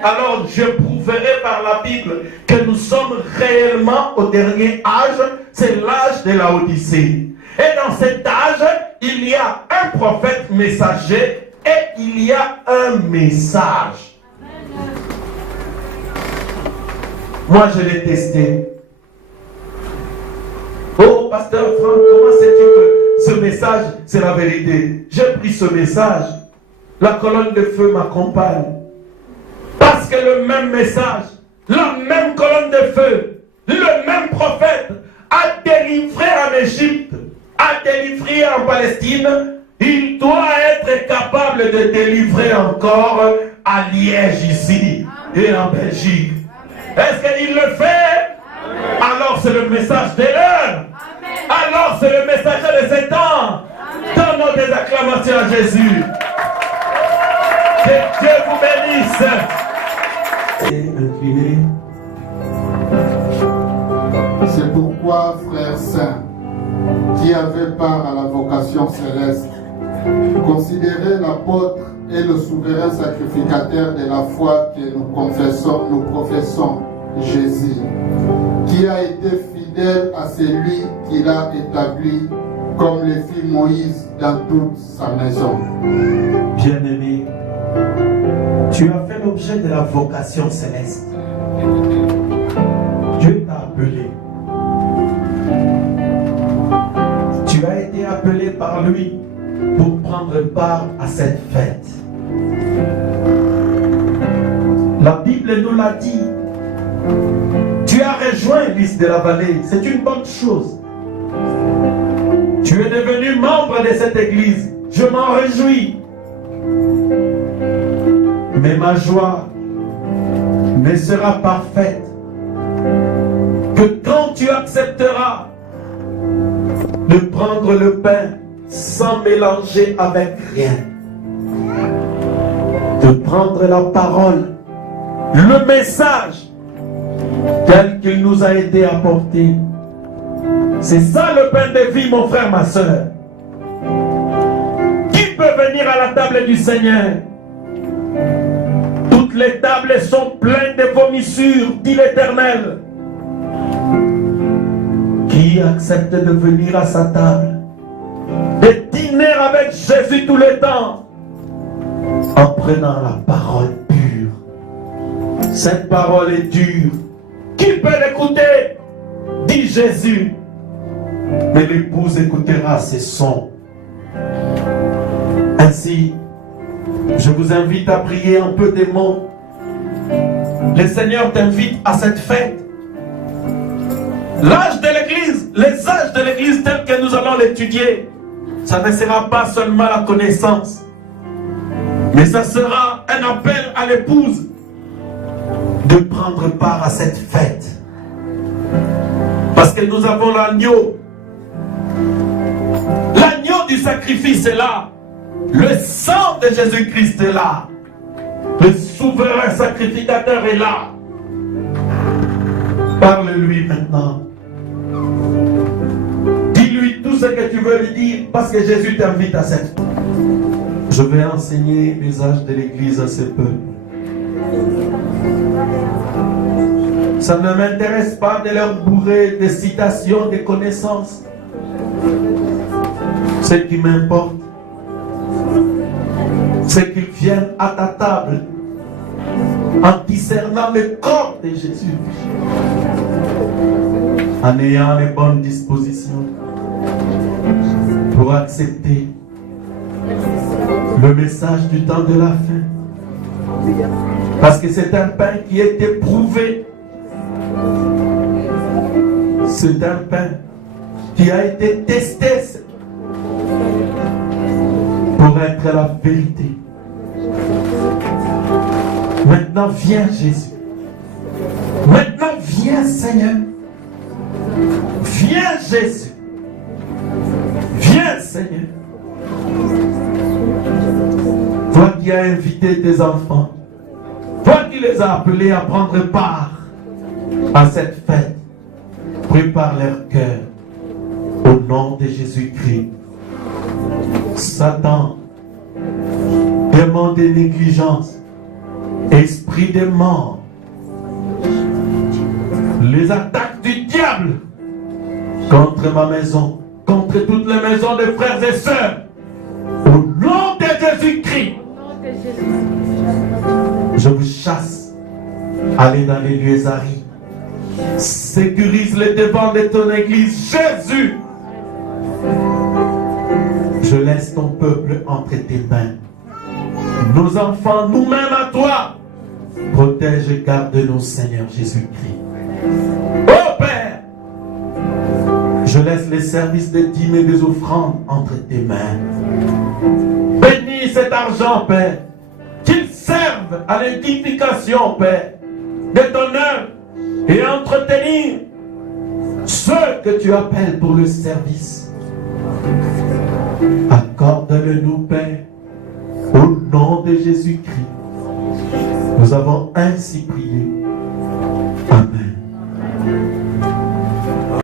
Alors je prouverai par la Bible que nous sommes réellement au dernier âge, c'est l'âge de la Odyssée. Et dans cet âge, il y a un prophète messager et il y a un message. Moi je l'ai testé. Oh pasteur Franck, comment sais-tu que ce message c'est la vérité? J'ai pris ce message. La colonne de feu m'accompagne. Parce que le même message, la même colonne de feu, le même prophète a délivré en Égypte, a délivré en Palestine, il doit être capable de délivrer encore à Liège ici et en Belgique. Est-ce qu'il le fait? Alors c'est le message de l'heure. Alors c'est le messager de ces temps. Donnons des acclamations à Jésus. Que Dieu vous bénisse. Incliné. C'est pourquoi, frères saints, qui avaient part à la vocation céleste, considérez l'apôtre et le souverain sacrificateur de la foi que nous professons, Jésus, qui a été fidèle à celui qu'il a établi, comme le fit Moïse dans toute sa maison. Bien-aimé, tu as fait l'objet de la vocation céleste. Dieu t'a appelé. Tu as été appelé par lui pour prendre part à cette fête. La Bible nous l'a dit. Tu as rejoint l'Église de la vallée. C'est une bonne chose. Tu es devenu membre de cette église. Je m'en réjouis. Mais ma joie ne sera parfaite que quand tu accepteras de prendre le pain sans mélanger avec rien. De prendre la parole, le message tel qu'il nous a été apporté. C'est ça le pain de vie, mon frère, ma soeur. Qui peut venir à la table du Seigneur? Toutes les tables sont pleines de vomissures, dit l'Éternel. Qui accepte de venir à sa table, de dîner avec Jésus tous les temps, en prenant la parole pure. Cette parole est dure. Qui peut l'écouter? Dit Jésus. Mais l'épouse écoutera ses sons. Ainsi, je vous invite à prier un peu des mots. Le Seigneur t'invite à cette fête. L'âge de l'Église, les âges de l'Église tels que nous allons l'étudier, ça ne sera pas seulement la connaissance, mais ça sera un appel à l'épouse de prendre part à cette fête. Parce que nous avons l'agneau. L'agneau du sacrifice est là. Le sang de Jésus-Christ est là. Le souverain sacrificateur est là. Parle-lui maintenant. Dis-lui tout ce que tu veux lui dire parce que Jésus t'invite à cette fête. Je vais enseigner les âges de l'Église à ce peuple. Ça ne m'intéresse pas de leur bourrer des citations, des connaissances. Ce qui m'importe, c'est qu'ils viennent à ta table en discernant le corps de Jésus, en ayant les bonnes dispositions pour accepter le message du temps de la fin. Parce que c'est un pain qui est éprouvé. C'est un pain qui a été testé pour être la vérité. Maintenant viens Jésus. Maintenant viens Seigneur. Viens Jésus. Viens Seigneur. Toi qui as invité tes enfants, toi qui les as appelés à prendre part à cette fête, prépare leur cœur au nom de Jésus-Christ. Satan, démon de négligence, esprit de mort, les attaques du diable contre ma maison, contre toutes les maisons de frères et sœurs, au nom de Jésus-Christ, je vous chasse. Allez dans les lieux arides. Sécurise les devants de ton église, Jésus. Je laisse ton peuple entre tes mains. Nos enfants, nous-mêmes à toi. Protège et garde-nous, Seigneur Jésus-Christ. Oh Père, je laisse les services des dîmes et des offrandes entre tes mains. Bénis cet argent, Père, qu'il serve à l'édification, Père, de ton œuvre et à entretenir ceux que tu appelles pour le service. Accorde-le-nous, Père, au nom de Jésus-Christ. Nous avons ainsi prié.